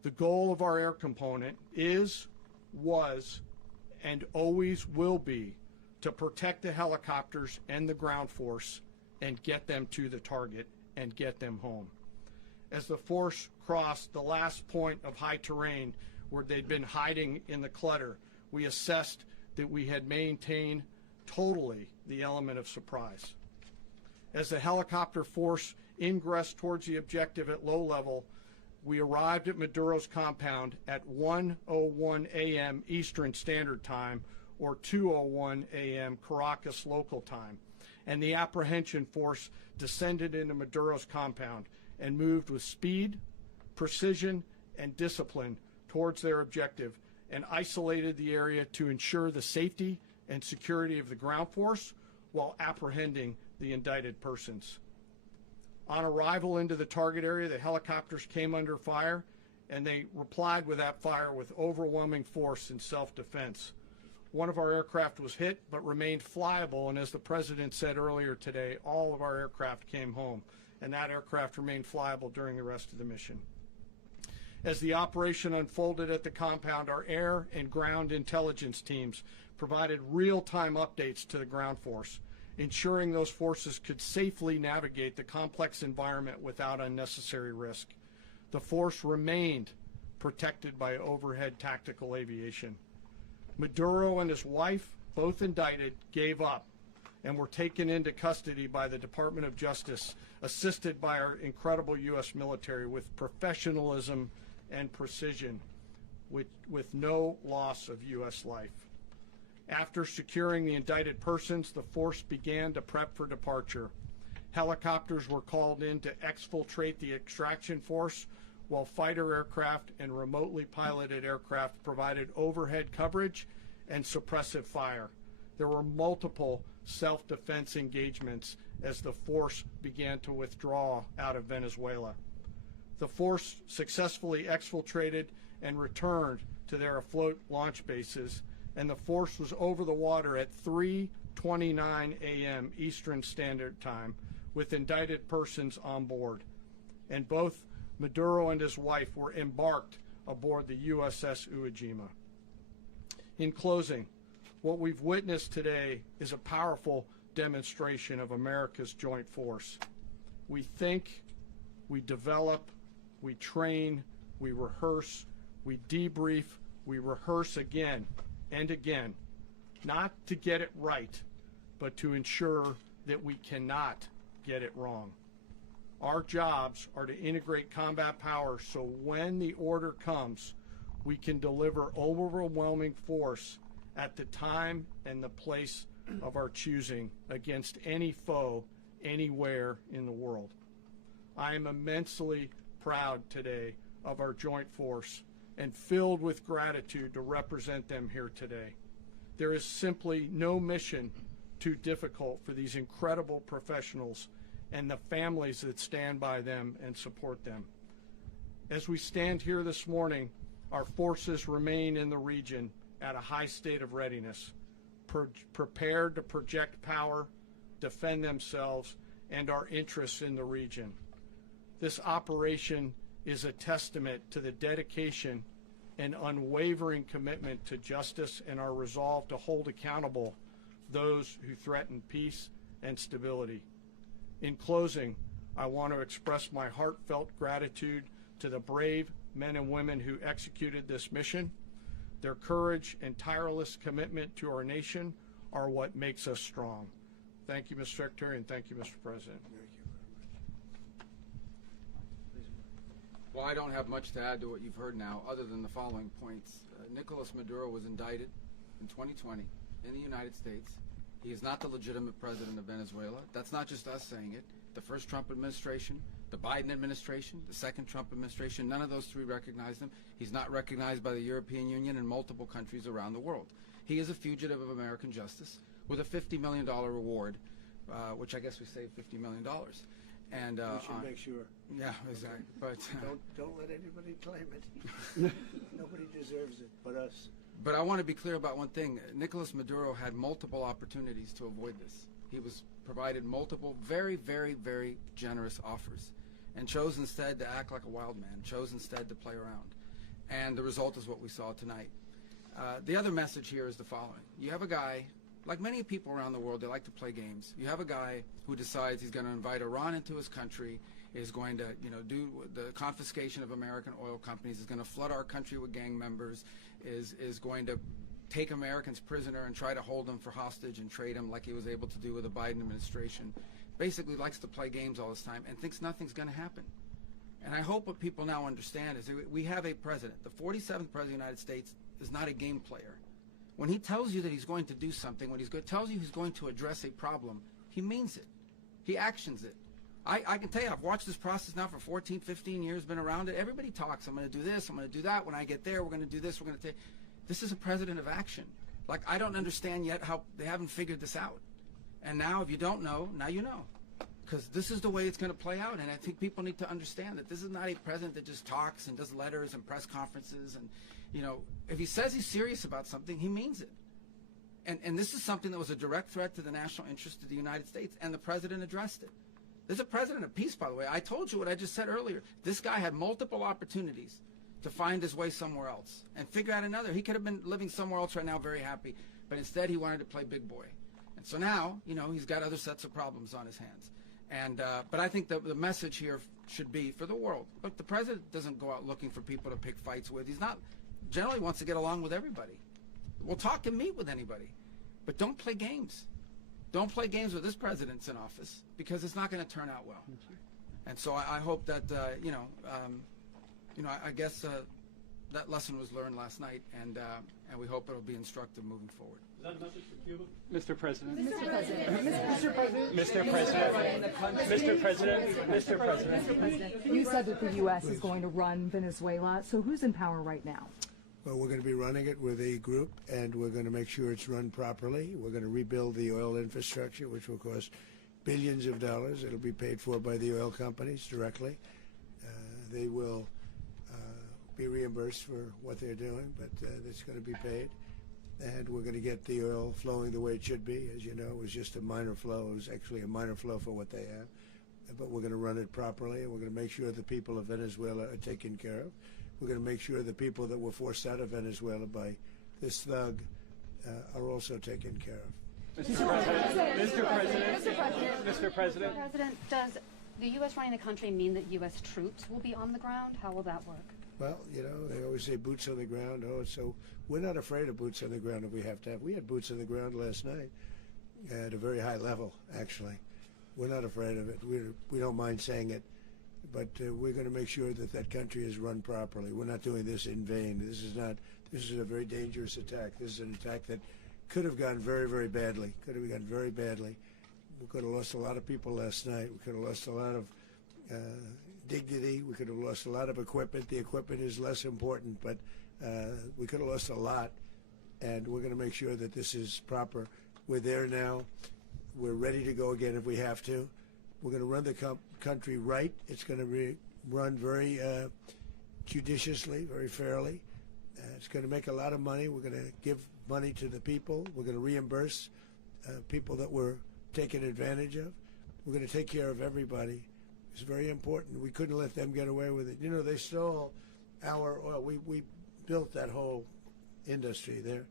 The goal of our air component is, was, and always will be to protect the helicopters and the ground force and get them to the target and get them home. As the force crossed the last point of high terrain where they'd been hiding in the clutter, we assessed that we had maintained totally the element of surprise. As the helicopter force ingressed towards the objective at low level, we arrived at Maduro's compound at 1:01 a.m. Eastern Standard Time, or 2:01 a.m. Caracas local time, and the apprehension force descended into Maduro's compound and moved with speed, precision, and discipline towards their objective and isolated the area to ensure the safety and security of the ground force while apprehending the indicted persons. On arrival into the target area, the helicopters came under fire, and they replied with that fire with overwhelming force in self-defense. One of our aircraft was hit but remained flyable, and as the President said earlier today, all of our aircraft came home, and that aircraft remained flyable during the rest of the mission. As the operation unfolded at the compound, our air and ground intelligence teams provided real-time updates to the ground force, ensuring those forces could safely navigate the complex environment without unnecessary risk. The force remained protected by overhead tactical aviation. Maduro and his wife, both indicted, gave up and were taken into custody by the Department of Justice, assisted by our incredible U.S. military with professionalism and precision, with no loss of U.S. life. After securing the indicted persons, the force began to prep for departure. Helicopters were called in to exfiltrate the extraction force, while fighter aircraft and remotely piloted aircraft provided overhead coverage and suppressive fire. There were multiple self-defense engagements as the force began to withdraw out of Venezuela. The force successfully exfiltrated and returned to their afloat launch bases, and the force was over the water at 3:29 a.m. Eastern Standard Time with indicted persons on board. And both Maduro and his wife were embarked aboard the USS Iwo Jima. In closing, what we've witnessed today is a powerful demonstration of America's joint force. We think, we develop, we train, we rehearse, we debrief, we rehearse again and again, not to get it right, but to ensure that we cannot get it wrong. Our jobs are to integrate combat power so when the order comes, we can deliver overwhelming force at the time and the place of our choosing against any foe anywhere in the world. I am immensely proud today of our joint force and filled with gratitude to represent them here today. There is simply no mission too difficult for these incredible professionals and the families that stand by them and support them. As we stand here this morning, our forces remain in the region at a high state of readiness, prepared to project power, defend themselves, and our interests in the region. This operation is a testament to the dedication and unwavering commitment to justice and our resolve to hold accountable those who threaten peace and stability. In closing, I want to express my heartfelt gratitude to the brave men and women who executed this mission. Their courage and tireless commitment to our nation are what makes us strong. Thank you, Mr. Secretary, and thank you, Mr. President. Well, I don't have much to add to what you've heard now, other than the following points. Nicolas Maduro was indicted in 2020 in the United States. He is not the legitimate president of Venezuela. That's not just us saying it. The first Trump administration, the Biden administration, the second Trump administration, none of those three recognized him. He's not recognized by the European Union and multiple countries around the world. He is a fugitive of American justice with a $50 million reward, which I guess we saved $50 million. And we should make sure. Yeah, exactly. But don't let anybody claim it. Nobody deserves it but us. But I want to be clear about one thing. Nicolas Maduro had multiple opportunities to avoid this. He was provided multiple very, very, very generous offers and chose instead to act like a wild man, chose instead to play around. And the result is what we saw tonight. The other message here is the following. You have a guy, like many people around the world, they like to play games. You have a guy who decides he's going to invite Iran into his country, is going to, do the confiscation of American oil companies, is going to flood our country with gang members, is going to take Americans prisoner and try to hold them for hostage and trade them like he was able to do with the Biden administration. Basically likes to play games all this time and thinks nothing's going to happen. And I hope what people now understand is that we have a president. The 47th president of the United States is not a game player. When he tells you that he's going to do something, when he tells you he's going to address a problem, he means it. He actions it. I can tell you, I've watched this process now for 14, 15 years, been around it. Everybody talks, I'm going to do this, I'm going to do that. When I get there, we're going to do this, we're going to take. This is a president of action. Like, I don't understand yet how they haven't figured this out. And now, if you don't know, now you know. Because this is the way it's going to play out. And I think people need to understand that this is not a president that just talks and does letters and press conferences. And, if he says he's serious about something, he means it. And this is something that was a direct threat to the national interest of the United States, and the president addressed it. There's a president of peace, by the way. I told you what I just said earlier. This guy had multiple opportunities to find his way somewhere else and figure out another. He could have been living somewhere else right now very happy, but instead he wanted to play big boy. And so now, he's got other sets of problems on his hands. And but I think the message here should be for the world. Look, the president doesn't go out looking for people to pick fights with. He's not, generally wants to get along with everybody. We'll talk and meet with anybody. But don't play games. Don't play games with this president's in office, because it's not going to turn out well. And so I hope that, I guess that lesson was learned last night, and we hope it'll be instructive moving forward. Is that a message for Cuba? Mr. President. Mr. President. Mr. President. Mr. President. Mr. President. You said that the U.S. is going to run Venezuela, so who's in power right now? Well, we're going to be running it with a group, and we're going to make sure it's run properly. We're going to rebuild the oil infrastructure, which will cost billions of dollars. It'll be paid for by the oil companies directly. They will be reimbursed for what they're doing, but it's going to be paid. And we're going to get the oil flowing the way it should be. As you know, it was just a minor flow. It was actually a minor flow for what they have. But we're going to run it properly, and we're going to make sure the people of Venezuela are taken care of. We're going to make sure the people that were forced out of Venezuela by this thug are also taken care of. Mr. President. Mr. President. Mr. President. Mr. President. Mr. President, does the U.S. running the country mean that U.S. troops will be on the ground? How will that work? Well, you know, they always say boots on the ground. Oh, so we're not afraid of boots on the ground if we have to have. We had boots on the ground last night at a very high level, actually. We're not afraid of it. We don't mind saying it. But we're going to make sure that that country is run properly. We're not doing this in vain. This is a very dangerous attack. This is an attack that could have gone very, very badly. Could have gone very badly. We could have lost a lot of people last night. We could have lost a lot of dignity. We could have lost a lot of equipment. The equipment is less important, but we could have lost a lot. And we're going to make sure that this is proper. We're there now. We're ready to go again if we have to. We're going to run the country right. It's going to be run very judiciously, very fairly. It's going to make a lot of money. We're going to give money to the people. We're going to reimburse people that were taken advantage of. We're going to take care of everybody. It's very important. We couldn't let them get away with it. You know, they stole our oil. We built that whole industry there,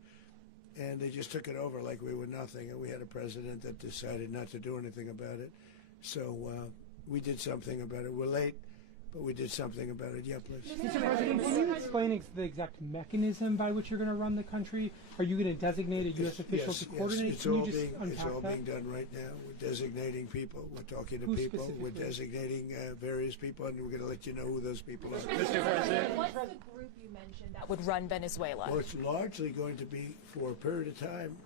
and they just took it over like we were nothing. And we had a president that decided not to do anything about it. So we did something about it. We're late, but we did something about it. Yeah, please. Mr. President, can you explain the exact mechanism by which you're going to run the country? Are you going to designate a U.S. official to coordinate? It's Can all you just unpack it's all that? being done right now. We're designating people. We're talking to Who people. We're specifically? designating various people, and we're going to let you know who those people are. Mr. President. What's the group you mentioned that would run Venezuela? Well, it's largely going to be, for a period of time,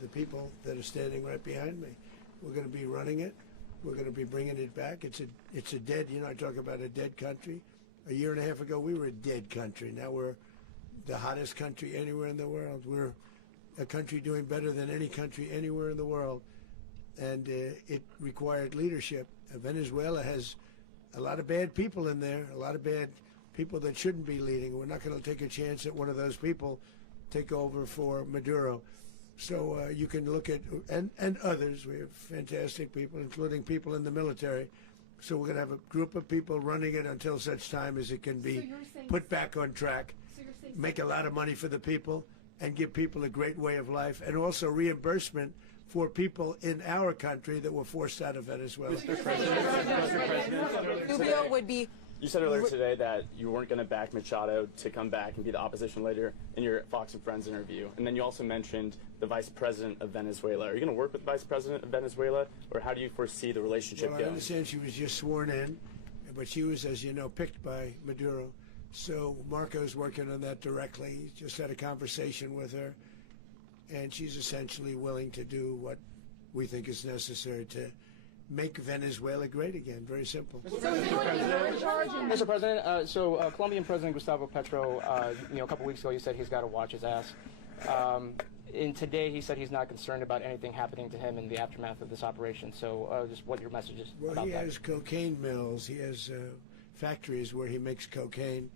the people that are standing right behind me. We're going to be running it. We're going to be bringing it back. It's a dead, I talk about a dead country. A year and a half ago, we were a dead country. Now we're the hottest country anywhere in the world. We're a country doing better than any country anywhere in the world. And it required leadership. Venezuela has a lot of bad people in there, a lot of bad people that shouldn't be leading. We're not going to take a chance that one of those people take over for Maduro. So you can look at, and others, we have fantastic people, including people in the military. So we're going to have a group of people running it until such time as it can be put back on track, make a lot of money for the people, and give people a great way of life, and also reimbursement for people in our country that were forced out of Venezuela. Mr. President. Rubio would be. You said earlier today that you weren't going to back Machado to come back and be the opposition leader in your Fox and Friends interview. And then you also mentioned the vice president of Venezuela. Are you going to work with the vice president of Venezuela, or how do you foresee the relationship Well, I going? understand she was just sworn in, but she was, as you know, picked by Maduro. So Marco's working on that directly. He just had a conversation with her, and she's essentially willing to do what we think is necessary to make Venezuela great again. Very simple. Mr. President, Colombian President Gustavo Petro, a couple weeks ago, he said he's got to watch his ass. And today, he said he's not concerned about anything happening to him in the aftermath of this operation. So, just what your message is Well, about he that. has cocaine mills. He has factories where he makes cocaine.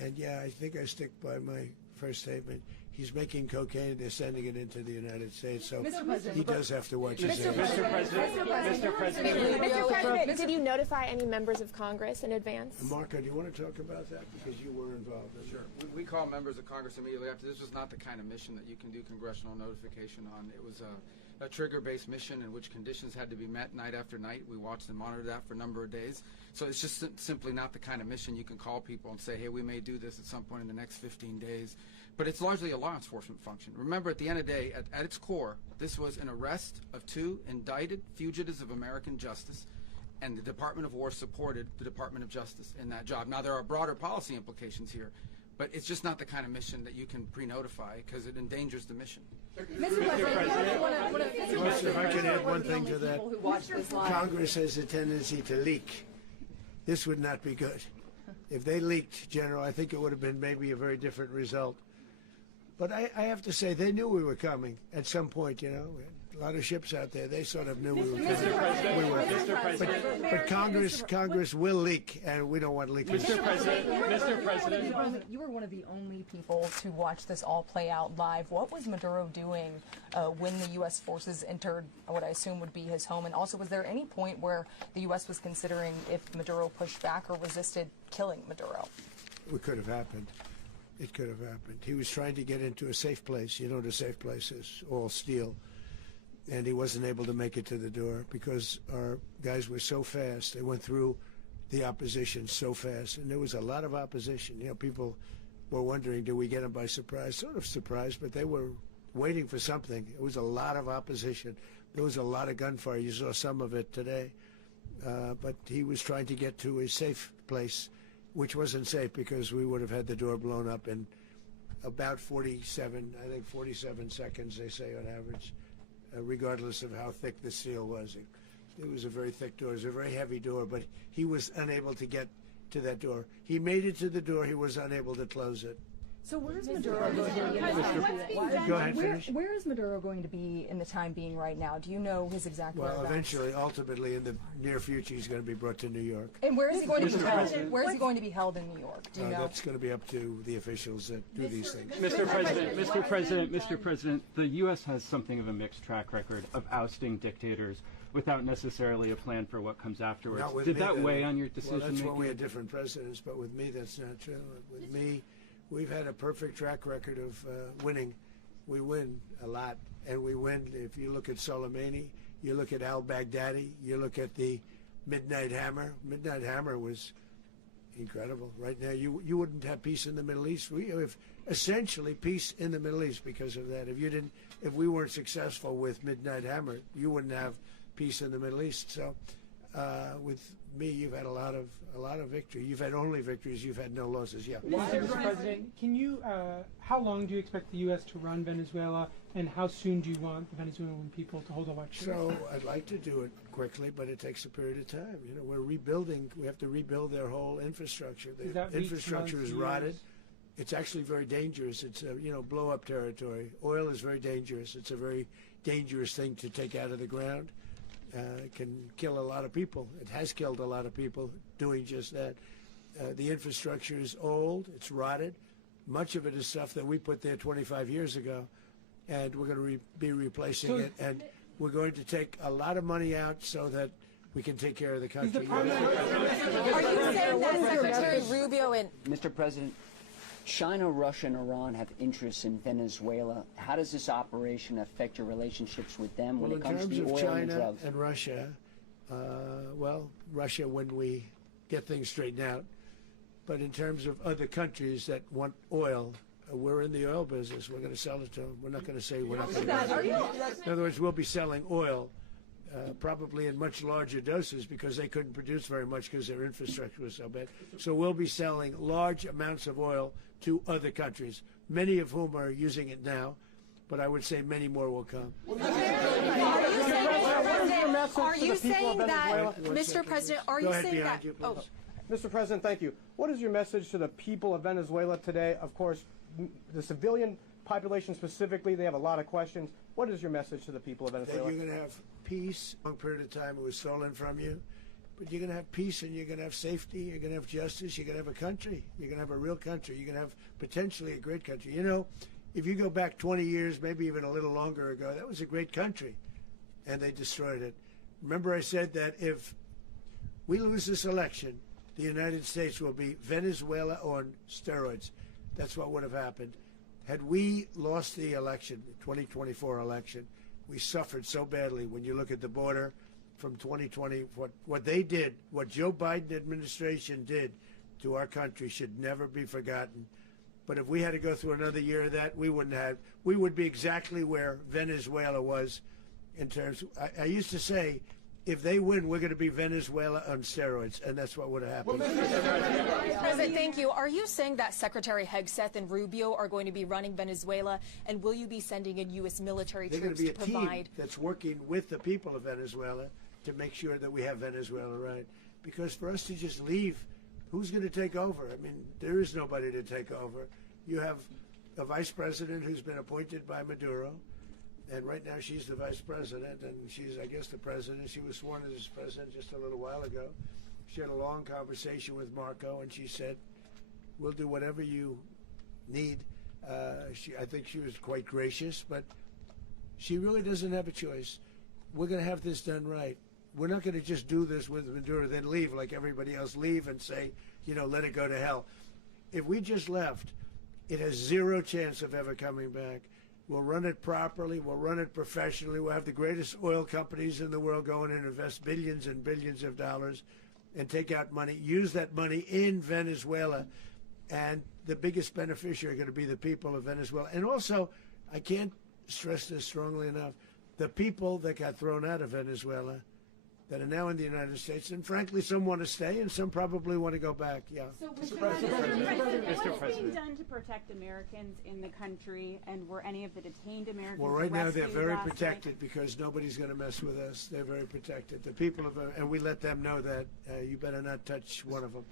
And yeah, I think I stick by my first statement. He's making cocaine. They're sending it into the United States. So he does have to watch his ass. Mr. President. Mr. President, did you notify any members of Congress in advance? Marco, do you want to talk about that? Because you were involved in it. Sure. We call members of Congress immediately after. This was not the kind of mission that you can do congressional notification on. It was a trigger-based mission in which conditions had to be met night after night. We watched and monitored that for a number of days. So it's just simply not the kind of mission you can call people and say, hey, we may do this at some point in the next 15 days. But it's largely a law enforcement function. Remember, at the end of the day, at its core, this was an arrest of 2 indicted fugitives of American justice, and the Department of War supported the Department of Justice in that job. Now, there are broader policy implications here, but it's just not the kind of mission that you can pre-notify because it endangers the mission. If I can add one thing to that, Congress has a tendency to leak. This would not be good. If they leaked, General, I think it would have been maybe a very different result. But I have to say, they knew we were coming at some point, you know. A lot of ships out there, they sort of knew we were coming. But Congress will leak, and we don't want leakage. Mr. President, you were one of the only people to watch this all play out live. What was Maduro doing when the U.S. forces entered what I assume would be his home? And also, was there any point where the U.S. was considering if Maduro pushed back or resisted killing Maduro? It could have happened. It could have happened. He was trying to get into a safe place. You know what a safe place is, all steel. And he wasn't able to make it to the door because our guys were so fast. They went through the opposition so fast. And there was a lot of opposition. You know, people were wondering, do we get them by surprise? Sort of surprised, but they were waiting for something. It was a lot of opposition. There was a lot of gunfire. You saw some of it today. But he was trying to get to a safe place, which wasn't safe because we would have had the door blown up in about 47 seconds, they say on average, regardless of how thick the steel was. It was a very thick door. It was a very heavy door, but he was unable to get to that door. He made it to the door. He was unable to close it. So where is Maduro going to be? Go ahead, finish. Where is Maduro going to be in the time being right now? Do you know his exact whereabouts? Well, eventually, ultimately, in the near future, he's going to be brought to New York. And where is he going to be held? Where is he going to be held in New York? Do you know? That's going to be up to the officials that do these things. Mr. President, the U.S. has something of a mixed track record of ousting dictators without necessarily a plan for what comes afterwards. Did that weigh on your decision making? Well, that's why we had different presidents, but with me, that's not true. With me, we've had a perfect track record of winning. We win a lot, and we win. If you look at Soleimani, you look at al-Baghdadi, you look at the Midnight Hammer. Midnight Hammer was incredible. Right now, you wouldn't have peace in the Middle East. We have essentially peace in the Middle East because of that. If we weren't successful with Midnight Hammer, you wouldn't have peace in the Middle East. So, with me, you've had a lot of victory. You've had only victories. You've had no losses. Yeah. Mr. President, can you? How long do you expect the U.S. to run Venezuela, and how soon do you want the Venezuelan people to hold elections? So I'd like to do it quickly, but it takes a period of time. You know, we're rebuilding. We have to rebuild their whole infrastructure. The infrastructure is rotted. It's actually very dangerous. It's blow-up territory. Oil is very dangerous. It's a very dangerous thing to take out of the ground. It can kill a lot of people. It has killed a lot of people doing just that. The infrastructure is old. It's rotted. Much of it is stuff that we put there 25 years ago, and we're going to be replacing it. And we're going to take a lot of money out so that we can take care of the country. Are you saying that Secretary Rubio and Mr. President, China, Russia, and Iran have interests in Venezuela. How does this operation affect your relationships with them when it comes to the oil and drugs? In terms of China and Russia, Russia when we get things straightened out. But in terms of other countries that want oil, we're in the oil business. We're going to sell it to them. We're not going to say we're not going to. In other words, we'll be selling oil, probably in much larger doses because they couldn't produce very much because their infrastructure was so bad. So we'll be selling large amounts of oil to other countries, many of whom are using it now, but I would say many more will come. Are you saying that, Mr. President, are you saying that? Mr. President, thank you. What is your message to the people of Venezuela today? Of course, the civilian population specifically, they have a lot of questions. What is your message to the people of Venezuela? That you're going to have peace. A long period of time it was stolen from you. But you're going to have peace and you're going to have safety. You're going to have justice. You're going to have a country. You're going to have a real country. You're going to have potentially a great country. You know, if you go back 20 years, maybe even a little longer ago, that was a great country. And they destroyed it. Remember I said that if we lose this election, the United States will be Venezuela on steroids. That's what would have happened. Had we lost the election, the 2024 election, We suffered so badly when you look at the border from 2020. What they did, what Joe Biden administration did to our country should never be forgotten. But if we had to go through another year of that, we wouldn't have. We would be exactly where Venezuela was in terms. I used to say, if they win, we're going to be Venezuela on steroids, and that's what would have happened. President, thank you. Are you saying that Secretary Hegseth and Rubio are going to be running Venezuela, and will you be sending in U.S. military They're going troops to be a to provide? team that's working with the people of Venezuela to make sure that we have Venezuela right. Because for us to just leave, who's going to take over? I mean, there is nobody to take over. You have a vice president who's been appointed by Maduro. And right now she's the vice president, and she's, I guess, the president. She was sworn as president just a little while ago. She had a long conversation with Marco, and she said, we'll do whatever you need. I think she was quite gracious, but she really doesn't have a choice. We're going to have this done right. We're not going to just do this with Maduro, then leave like everybody else, leave and say, let it go to hell. If we just left, it has zero chance of ever coming back. We'll run it properly. We'll run it professionally. We'll have the greatest oil companies in the world go in and invest billions and billions of dollars and take out money, use that money in Venezuela. And the biggest beneficiary are going to be the people of Venezuela. And also, I can't stress this strongly enough, the people that got thrown out of Venezuela that are now in the United States, and frankly, some want to stay, and some probably want to go back. Yeah. So, Mr. President, what's being done to protect Americans in the country, and were any of the detained Americans Well, right now they're arrested very last protected night? because nobody's going to mess with us. They're very protected. The people of, and we let them know that you better not touch one of them.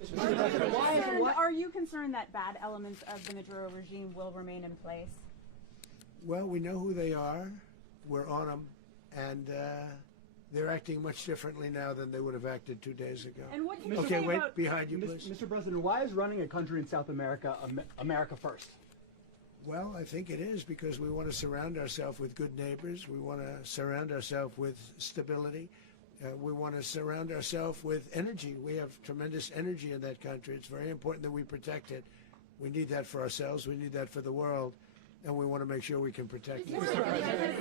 Are you concerned that bad elements of the Maduro regime will remain in place? Well, we know who they are. We're on them, and they're acting much differently now than they would have acted 2 days ago. And what can you okay, say wait, about behind you, please. Mr. President, why is running a country in South America America first? Well, I think it is because we want to surround ourselves with good neighbors. We want to surround ourselves with stability. We want to surround ourselves with energy. We have tremendous energy in that country. It's very important that we protect it. We need that for ourselves. We need that for the world. And we want to make sure we can protect it. Mr. President,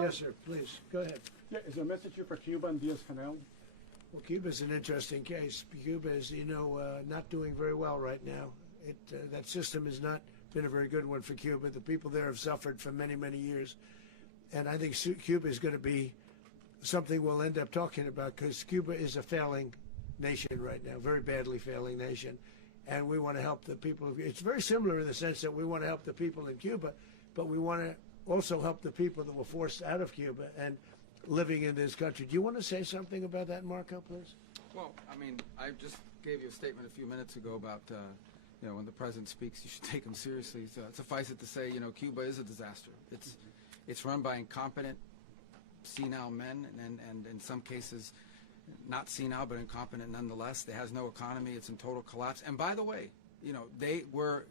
Yes, sir. Please, go ahead. Yeah, is there a message here for Cuba and Diaz-Canel? Well, Cuba's an interesting case. Cuba is, not doing very well right now. That system has not been a very good one for Cuba. The people there have suffered for many, many years. And I think Cuba is going to be something we'll end up talking about because Cuba is a failing nation right now, very badly failing nation. And we want to help the people. It's very similar in the sense that we want to help the people in Cuba, but we want to also help the people that were forced out of Cuba and living in this country. Do you want to say something about that, Marco, please? Well, I mean, I just gave you a statement a few minutes ago about, when the president speaks, you should take him seriously. So suffice it to say, Cuba is a disaster. It's run by incompetent, senile men, and in some cases, not senile, but incompetent nonetheless. It has no economy. It's in total collapse. And by the way, they were,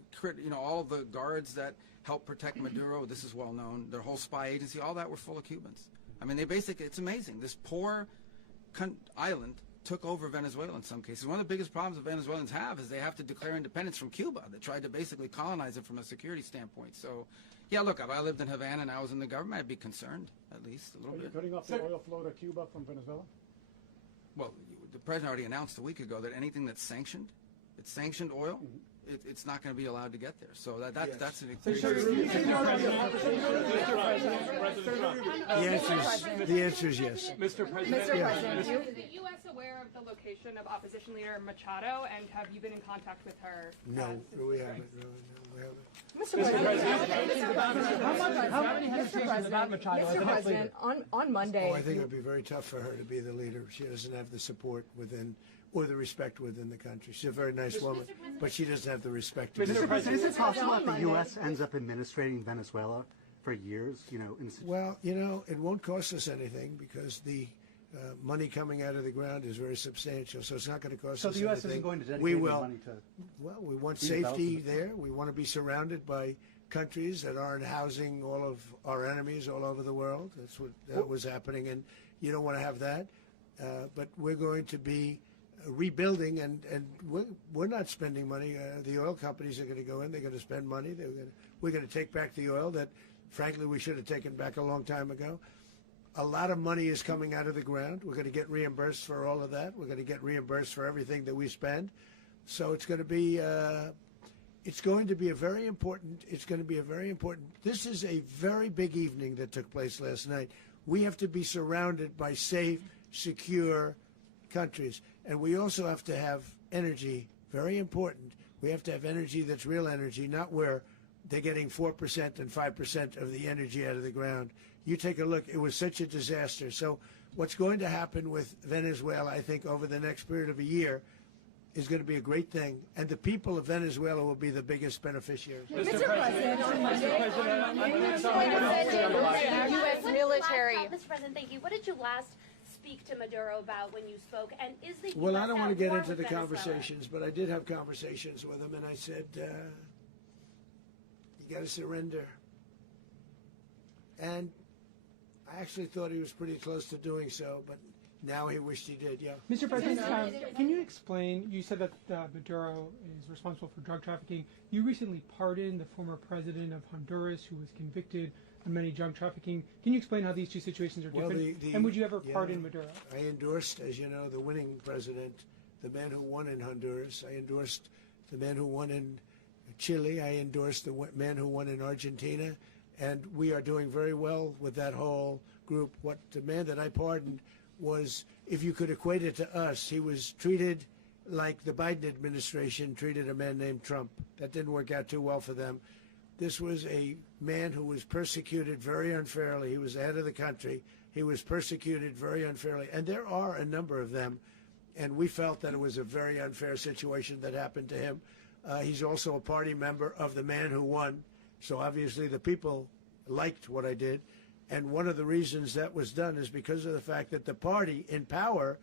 all the guards that helped protect Maduro, this is well known, their whole spy agency, all that were full of Cubans. I mean, it's amazing. This poor island took over Venezuela in some cases. One of the biggest problems that Venezuelans have is they have to declare independence from Cuba. They tried to basically colonize it from a security standpoint. So, yeah, look, if I lived in Havana and I was in the government, I'd be concerned, at least a little bit. Are you cutting off the oil flow to Cuba from Venezuela? Well, the president already announced a week ago that anything that's sanctioned, it's sanctioned oil, it's not going to be allowed to get there. So that's an The answer is yes. Mr. President, Is the U.S. aware of the location of opposition leader Machado, and have you been in contact with her? No, we haven't. No, we haven't. Mr. President, on Monday. I think it would be very tough for her to be the leader. She doesn't have the support within or the respect within the country. She's a very nice woman, but she doesn't have the respect. Mr. President, is it possible that the U.S. ends up administrating Venezuela for years? Well, it won't cost us anything because the money coming out of the ground is very substantial, so it's not going to cost us anything. So the U.S. isn't going to dedicate money to... Well, we want safety there. We want to be surrounded by countries that aren't housing all of our enemies all over the world. That's what was happening, and you don't want to have that. But we're going to be rebuilding, and we're not spending money. The oil companies are going to go in. They're going to spend money. We're going to take back the oil that, frankly, we should have taken back a long time ago. A lot of money is coming out of the ground. We're going to get reimbursed for all of that. We're going to get reimbursed for everything that we spend. So it's going to be a very important. This is a very big evening that took place last night. We have to be surrounded by safe, secure countries, and we also have to have energy. Very important. We have to have energy that's real energy, not where they're getting 4% and 5% of the energy out of the ground. You take a look. It was such a disaster. So what's going to happen with Venezuela, I think, over the next period of a year is going to be a great thing, and the people of Venezuela will be the biggest beneficiaries. Mr. President, U.S. military. Mr. President, thank you. What did you last speak to Maduro about when you spoke? And is the Well, US I don't want to at get war into with the Venezuela? conversations, but I did have conversations with him, and I said, you got to surrender. And I actually thought he was pretty close to doing so, but now he wished he did, yeah. Mr. President, can you explain, you said that Maduro is responsible for drug trafficking. You recently pardoned the former president of Honduras who was convicted of many drug trafficking. Can you explain how these two situations are different? And would you ever pardon Maduro? I endorsed, as you know, the winning president, the man who won in Honduras. I endorsed the man who won in Chile. I endorsed the man who won in Argentina. And we are doing very well with that whole group. What the man that I pardoned was, if you could equate it to us, he was treated like the Biden administration treated a man named Trump. That didn't work out too well for them. This was a man who was persecuted very unfairly. He was the head of the country. He was persecuted very unfairly. And there are a number of them. And we felt that it was a very unfair situation that happened to him. He's also a party member of the man who won. So obviously the people liked what I did. And one of the reasons that was done is because of the fact that the party in power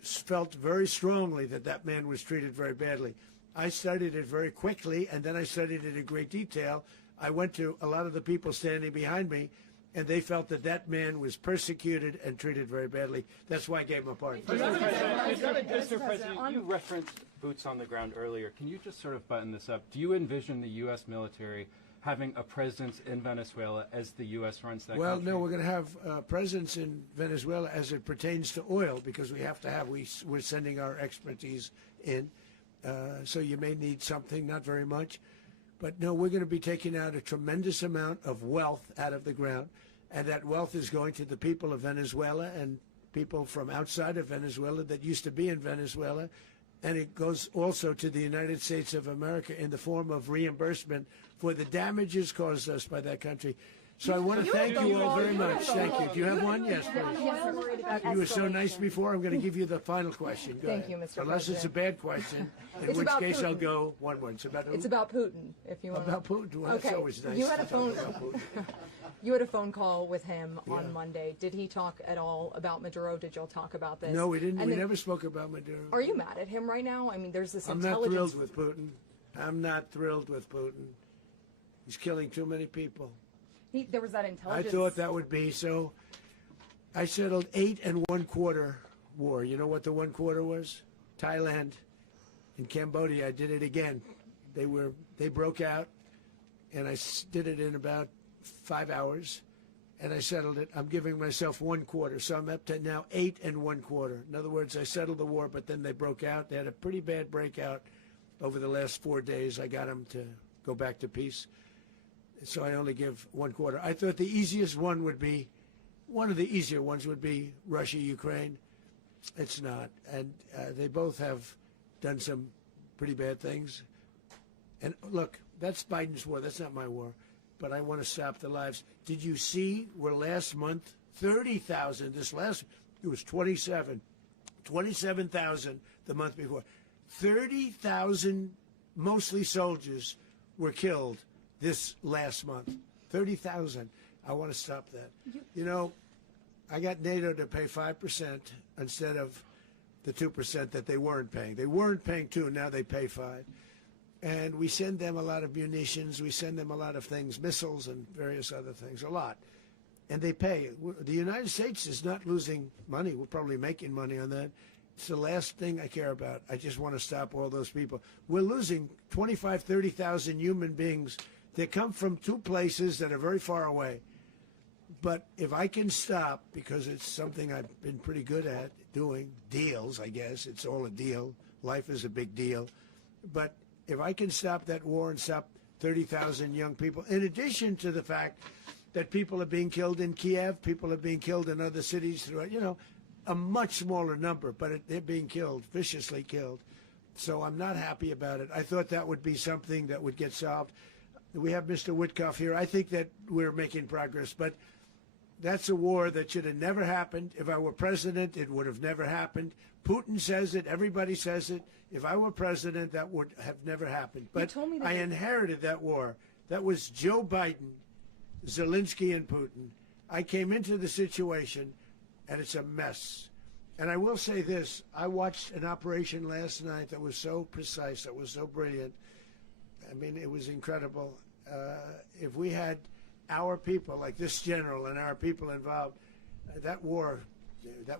felt very strongly that that man was treated very badly. I studied it very quickly, and then I studied it in great detail. I went to a lot of the people standing behind me, and they felt that that man was persecuted and treated very badly. That's why I gave him a pardon. Mr. President, you referenced boots on the ground earlier. Can you just sort of button this up? Do you envision the U.S. military having a presence in Venezuela as the U.S. runs that country? No, we're going to have a presence in Venezuela as it pertains to oil, because we have to have, we're sending our expertise in. So you may need something, not very much. But no, we're going to be taking out a tremendous amount of wealth out of the ground, and that wealth is going to the people of Venezuela and people from outside of Venezuela that used to be in Venezuela. And it goes also to the United States of America in the form of reimbursement for the damages caused us by that country. So I want to thank you all very much. Thank you. Do you have one? Yes, please. You were so nice before. I'm going to give you the final question. Go Thank ahead. you, Mr. Unless it's a President. bad question, in It's which about case I'll Putin. go one more. It's about who? It's about Putin, if you want. About Putin? Well, that's always nice You had a to talk phone. about Putin. You had a phone call with him Yeah. on Monday. Did he talk at all about Maduro? Did y'all talk about this? No, we didn't. And We then- never spoke about Maduro. Are you mad at him right now? I mean, there's this I'm not intelligence. thrilled with Putin. I'm not thrilled with Putin. He's killing too many people. There was that I intelligence. thought that would be so. I settled 8 1/4 war. You know what the 1/4 was? Thailand and Cambodia. I did it again. They broke out, and I did it in about 5 hours, and I settled it. I'm giving myself 1/4, so I'm up to now 8 1/4. In other words, I settled the war, but then they broke out. They had a pretty bad breakout over the last 4 days. I got them to go back to peace. So I only give 1/4. I thought the easiest one would be, one of the easier ones would be Russia, Ukraine. It's not. And they both have done some pretty bad things. And look, that's Biden's war. That's not my war. But I want to stop the lives. Did you see where last month, 30,000, it was 27,000 the month before. 30,000, mostly soldiers, were killed this last month. 30,000. I want to stop that. You know, I got NATO to pay 5% instead of the 2% that they weren't paying. They weren't paying 2, now they pay 5. And we send them a lot of munitions. We send them a lot of things, missiles and various other things, a lot. And they pay. The United States is not losing money. We're probably making money on that. It's the last thing I care about. I just want to stop all those people. We're losing 25, 30,000 human beings. They come from 2 places that are very far away. But if I can stop, because it's something I've been pretty good at doing, deals, I guess, it's all a deal. Life is a big deal. But if I can stop that war and stop 30,000 young people, in addition to the fact that people are being killed in Kiev, people are being killed in other cities throughout, a much smaller number, but they're being killed, viciously killed. So I'm not happy about it. I thought that would be something that would get solved. We have Mr. Witkoff here. I think that we're making progress, but that's a war that should have never happened. If I were president, it would have never happened. Putin says it. Everybody says it. If I were president, that would have never happened. But I inherited that war. That was Joe Biden, Zelensky, and Putin. I came into the situation, and it's a mess. And I will say this. I watched an operation last night that was so precise, that was so brilliant. I mean, it was incredible. If we had our people, like this general, and our people involved, that war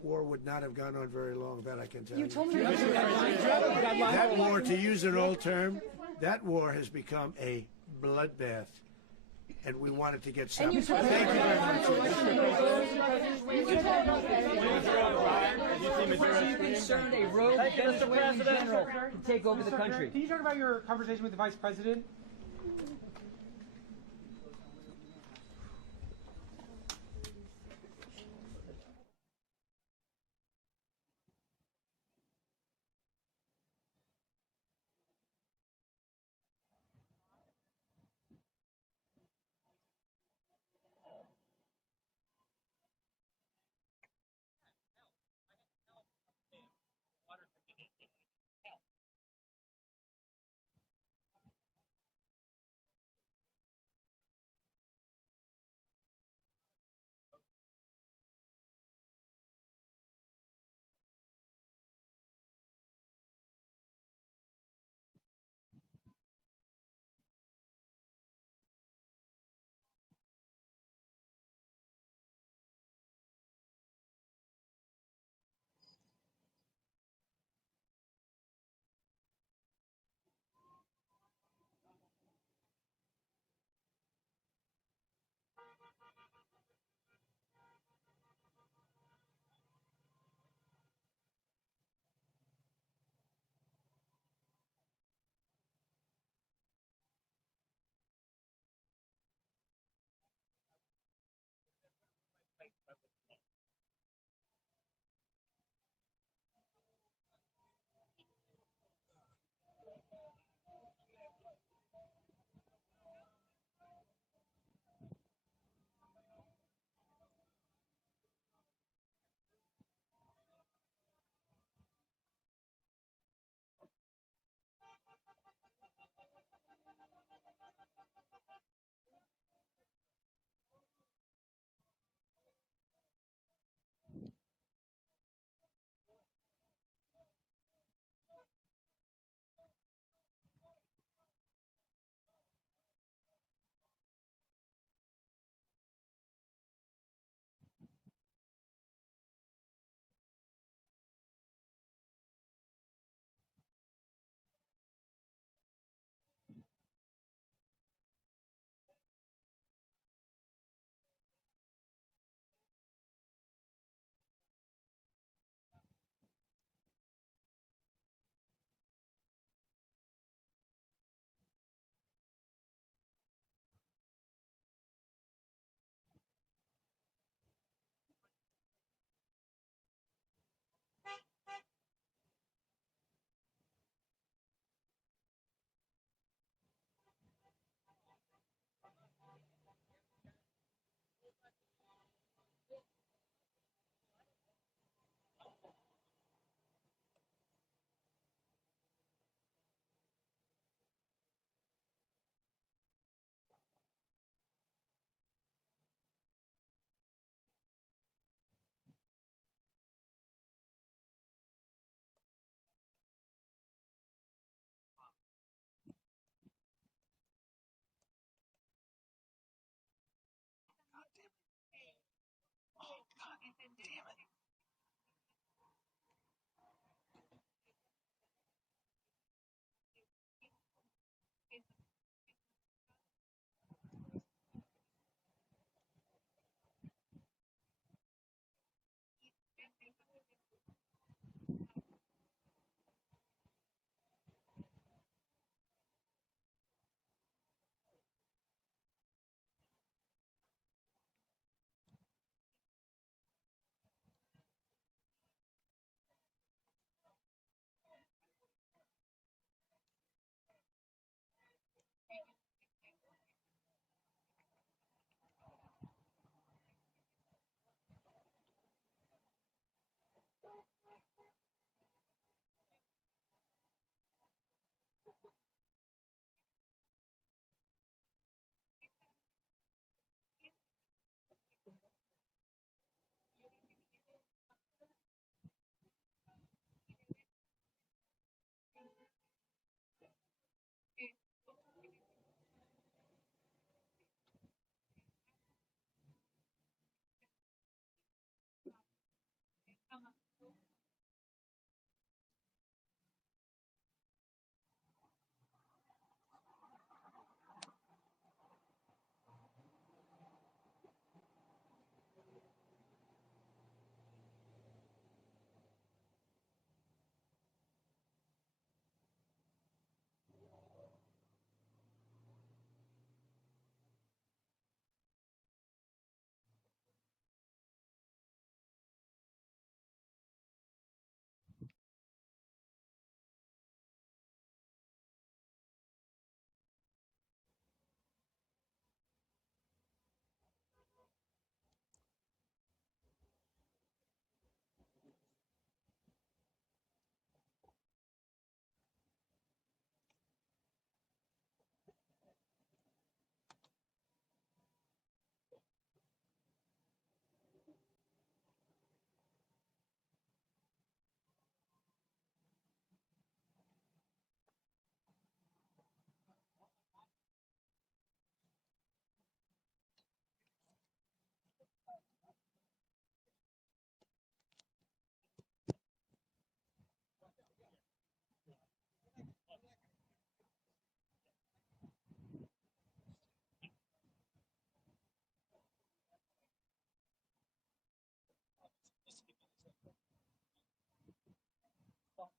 would not have gone on very long, that I can tell you. told me That war, to use an old term, that war has become a bloodbath, and we want it to get stopped. Thank you very much. Are you concerned a rogue Venezuelan general can take over the country? Can you talk about your conversation with the Vice President?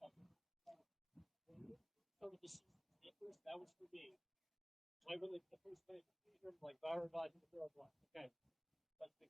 That was for me. So I really, the first thing, like, okay, that's 16.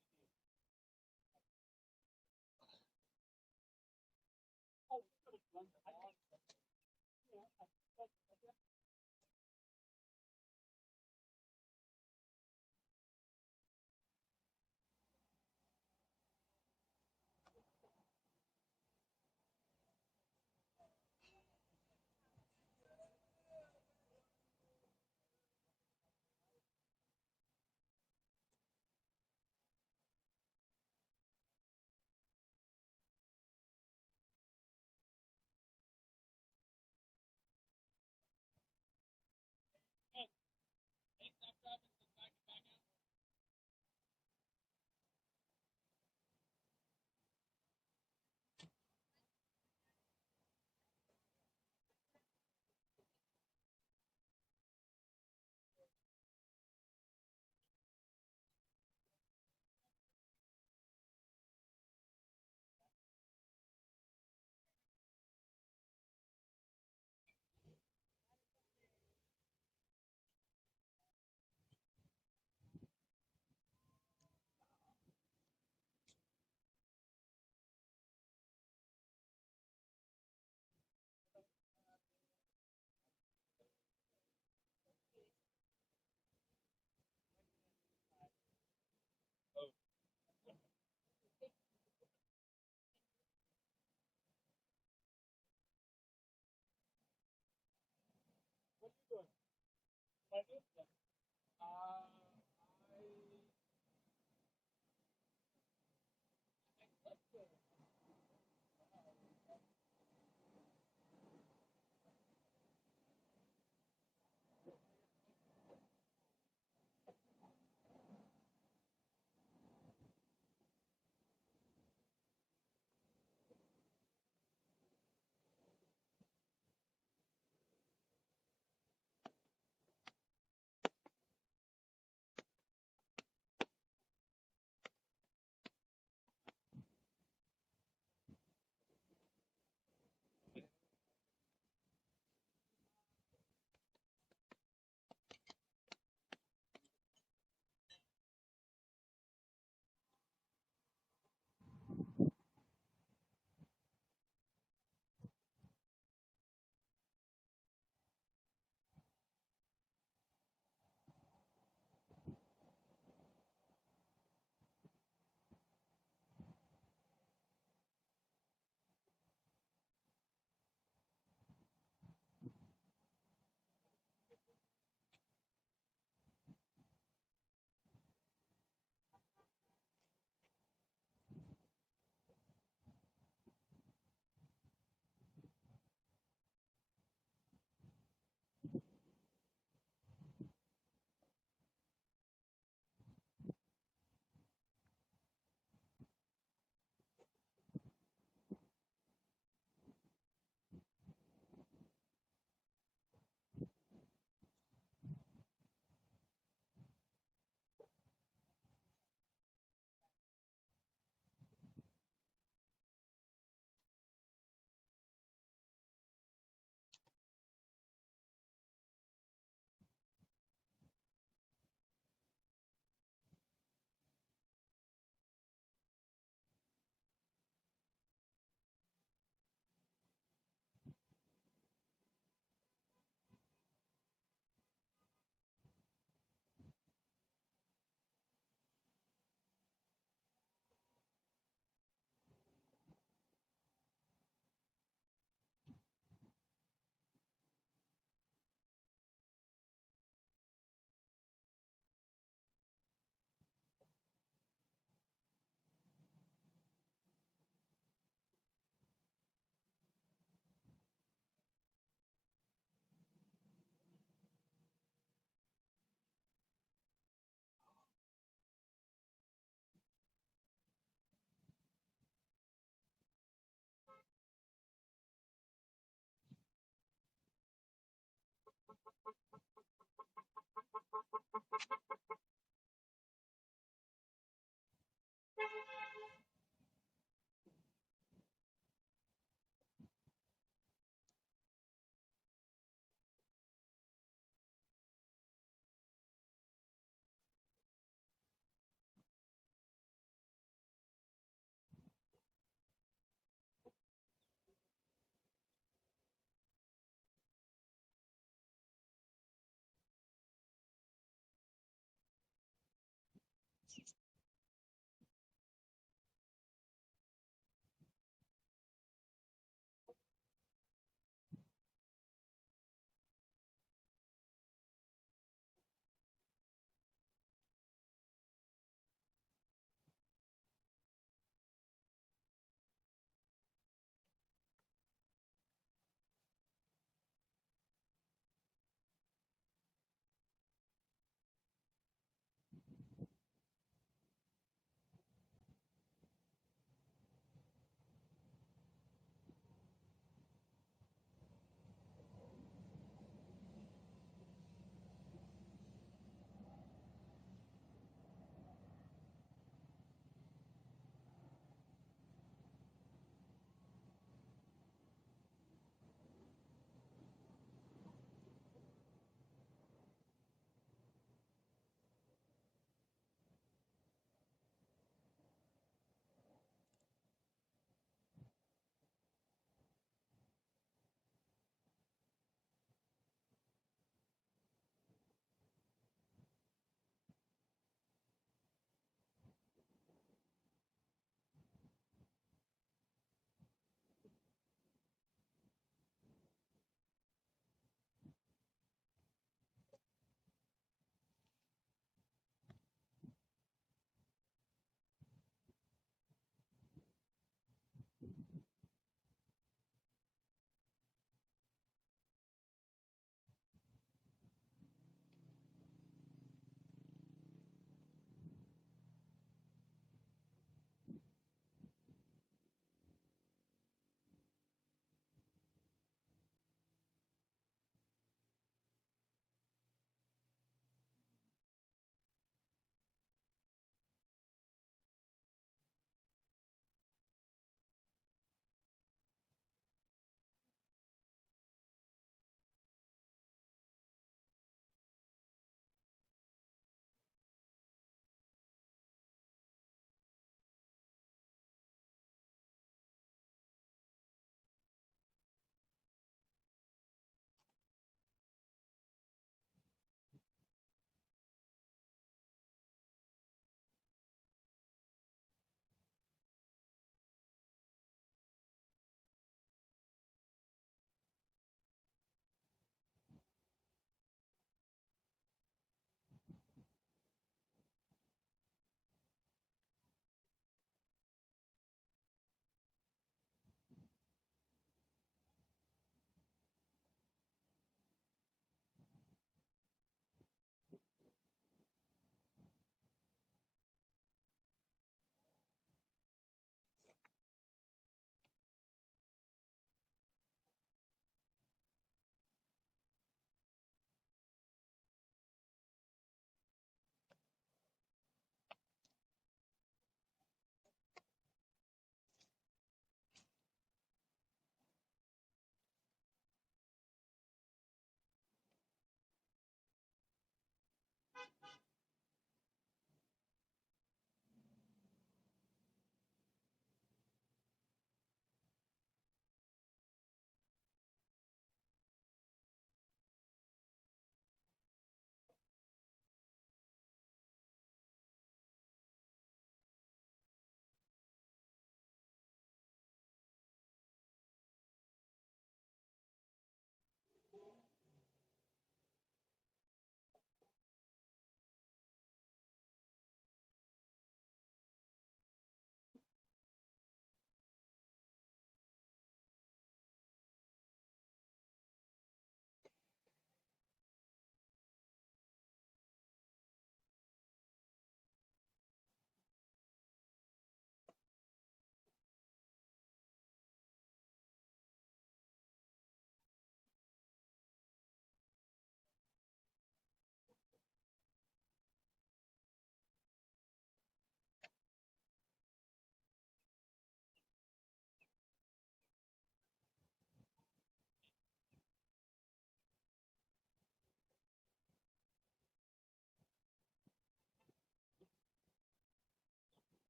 You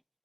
got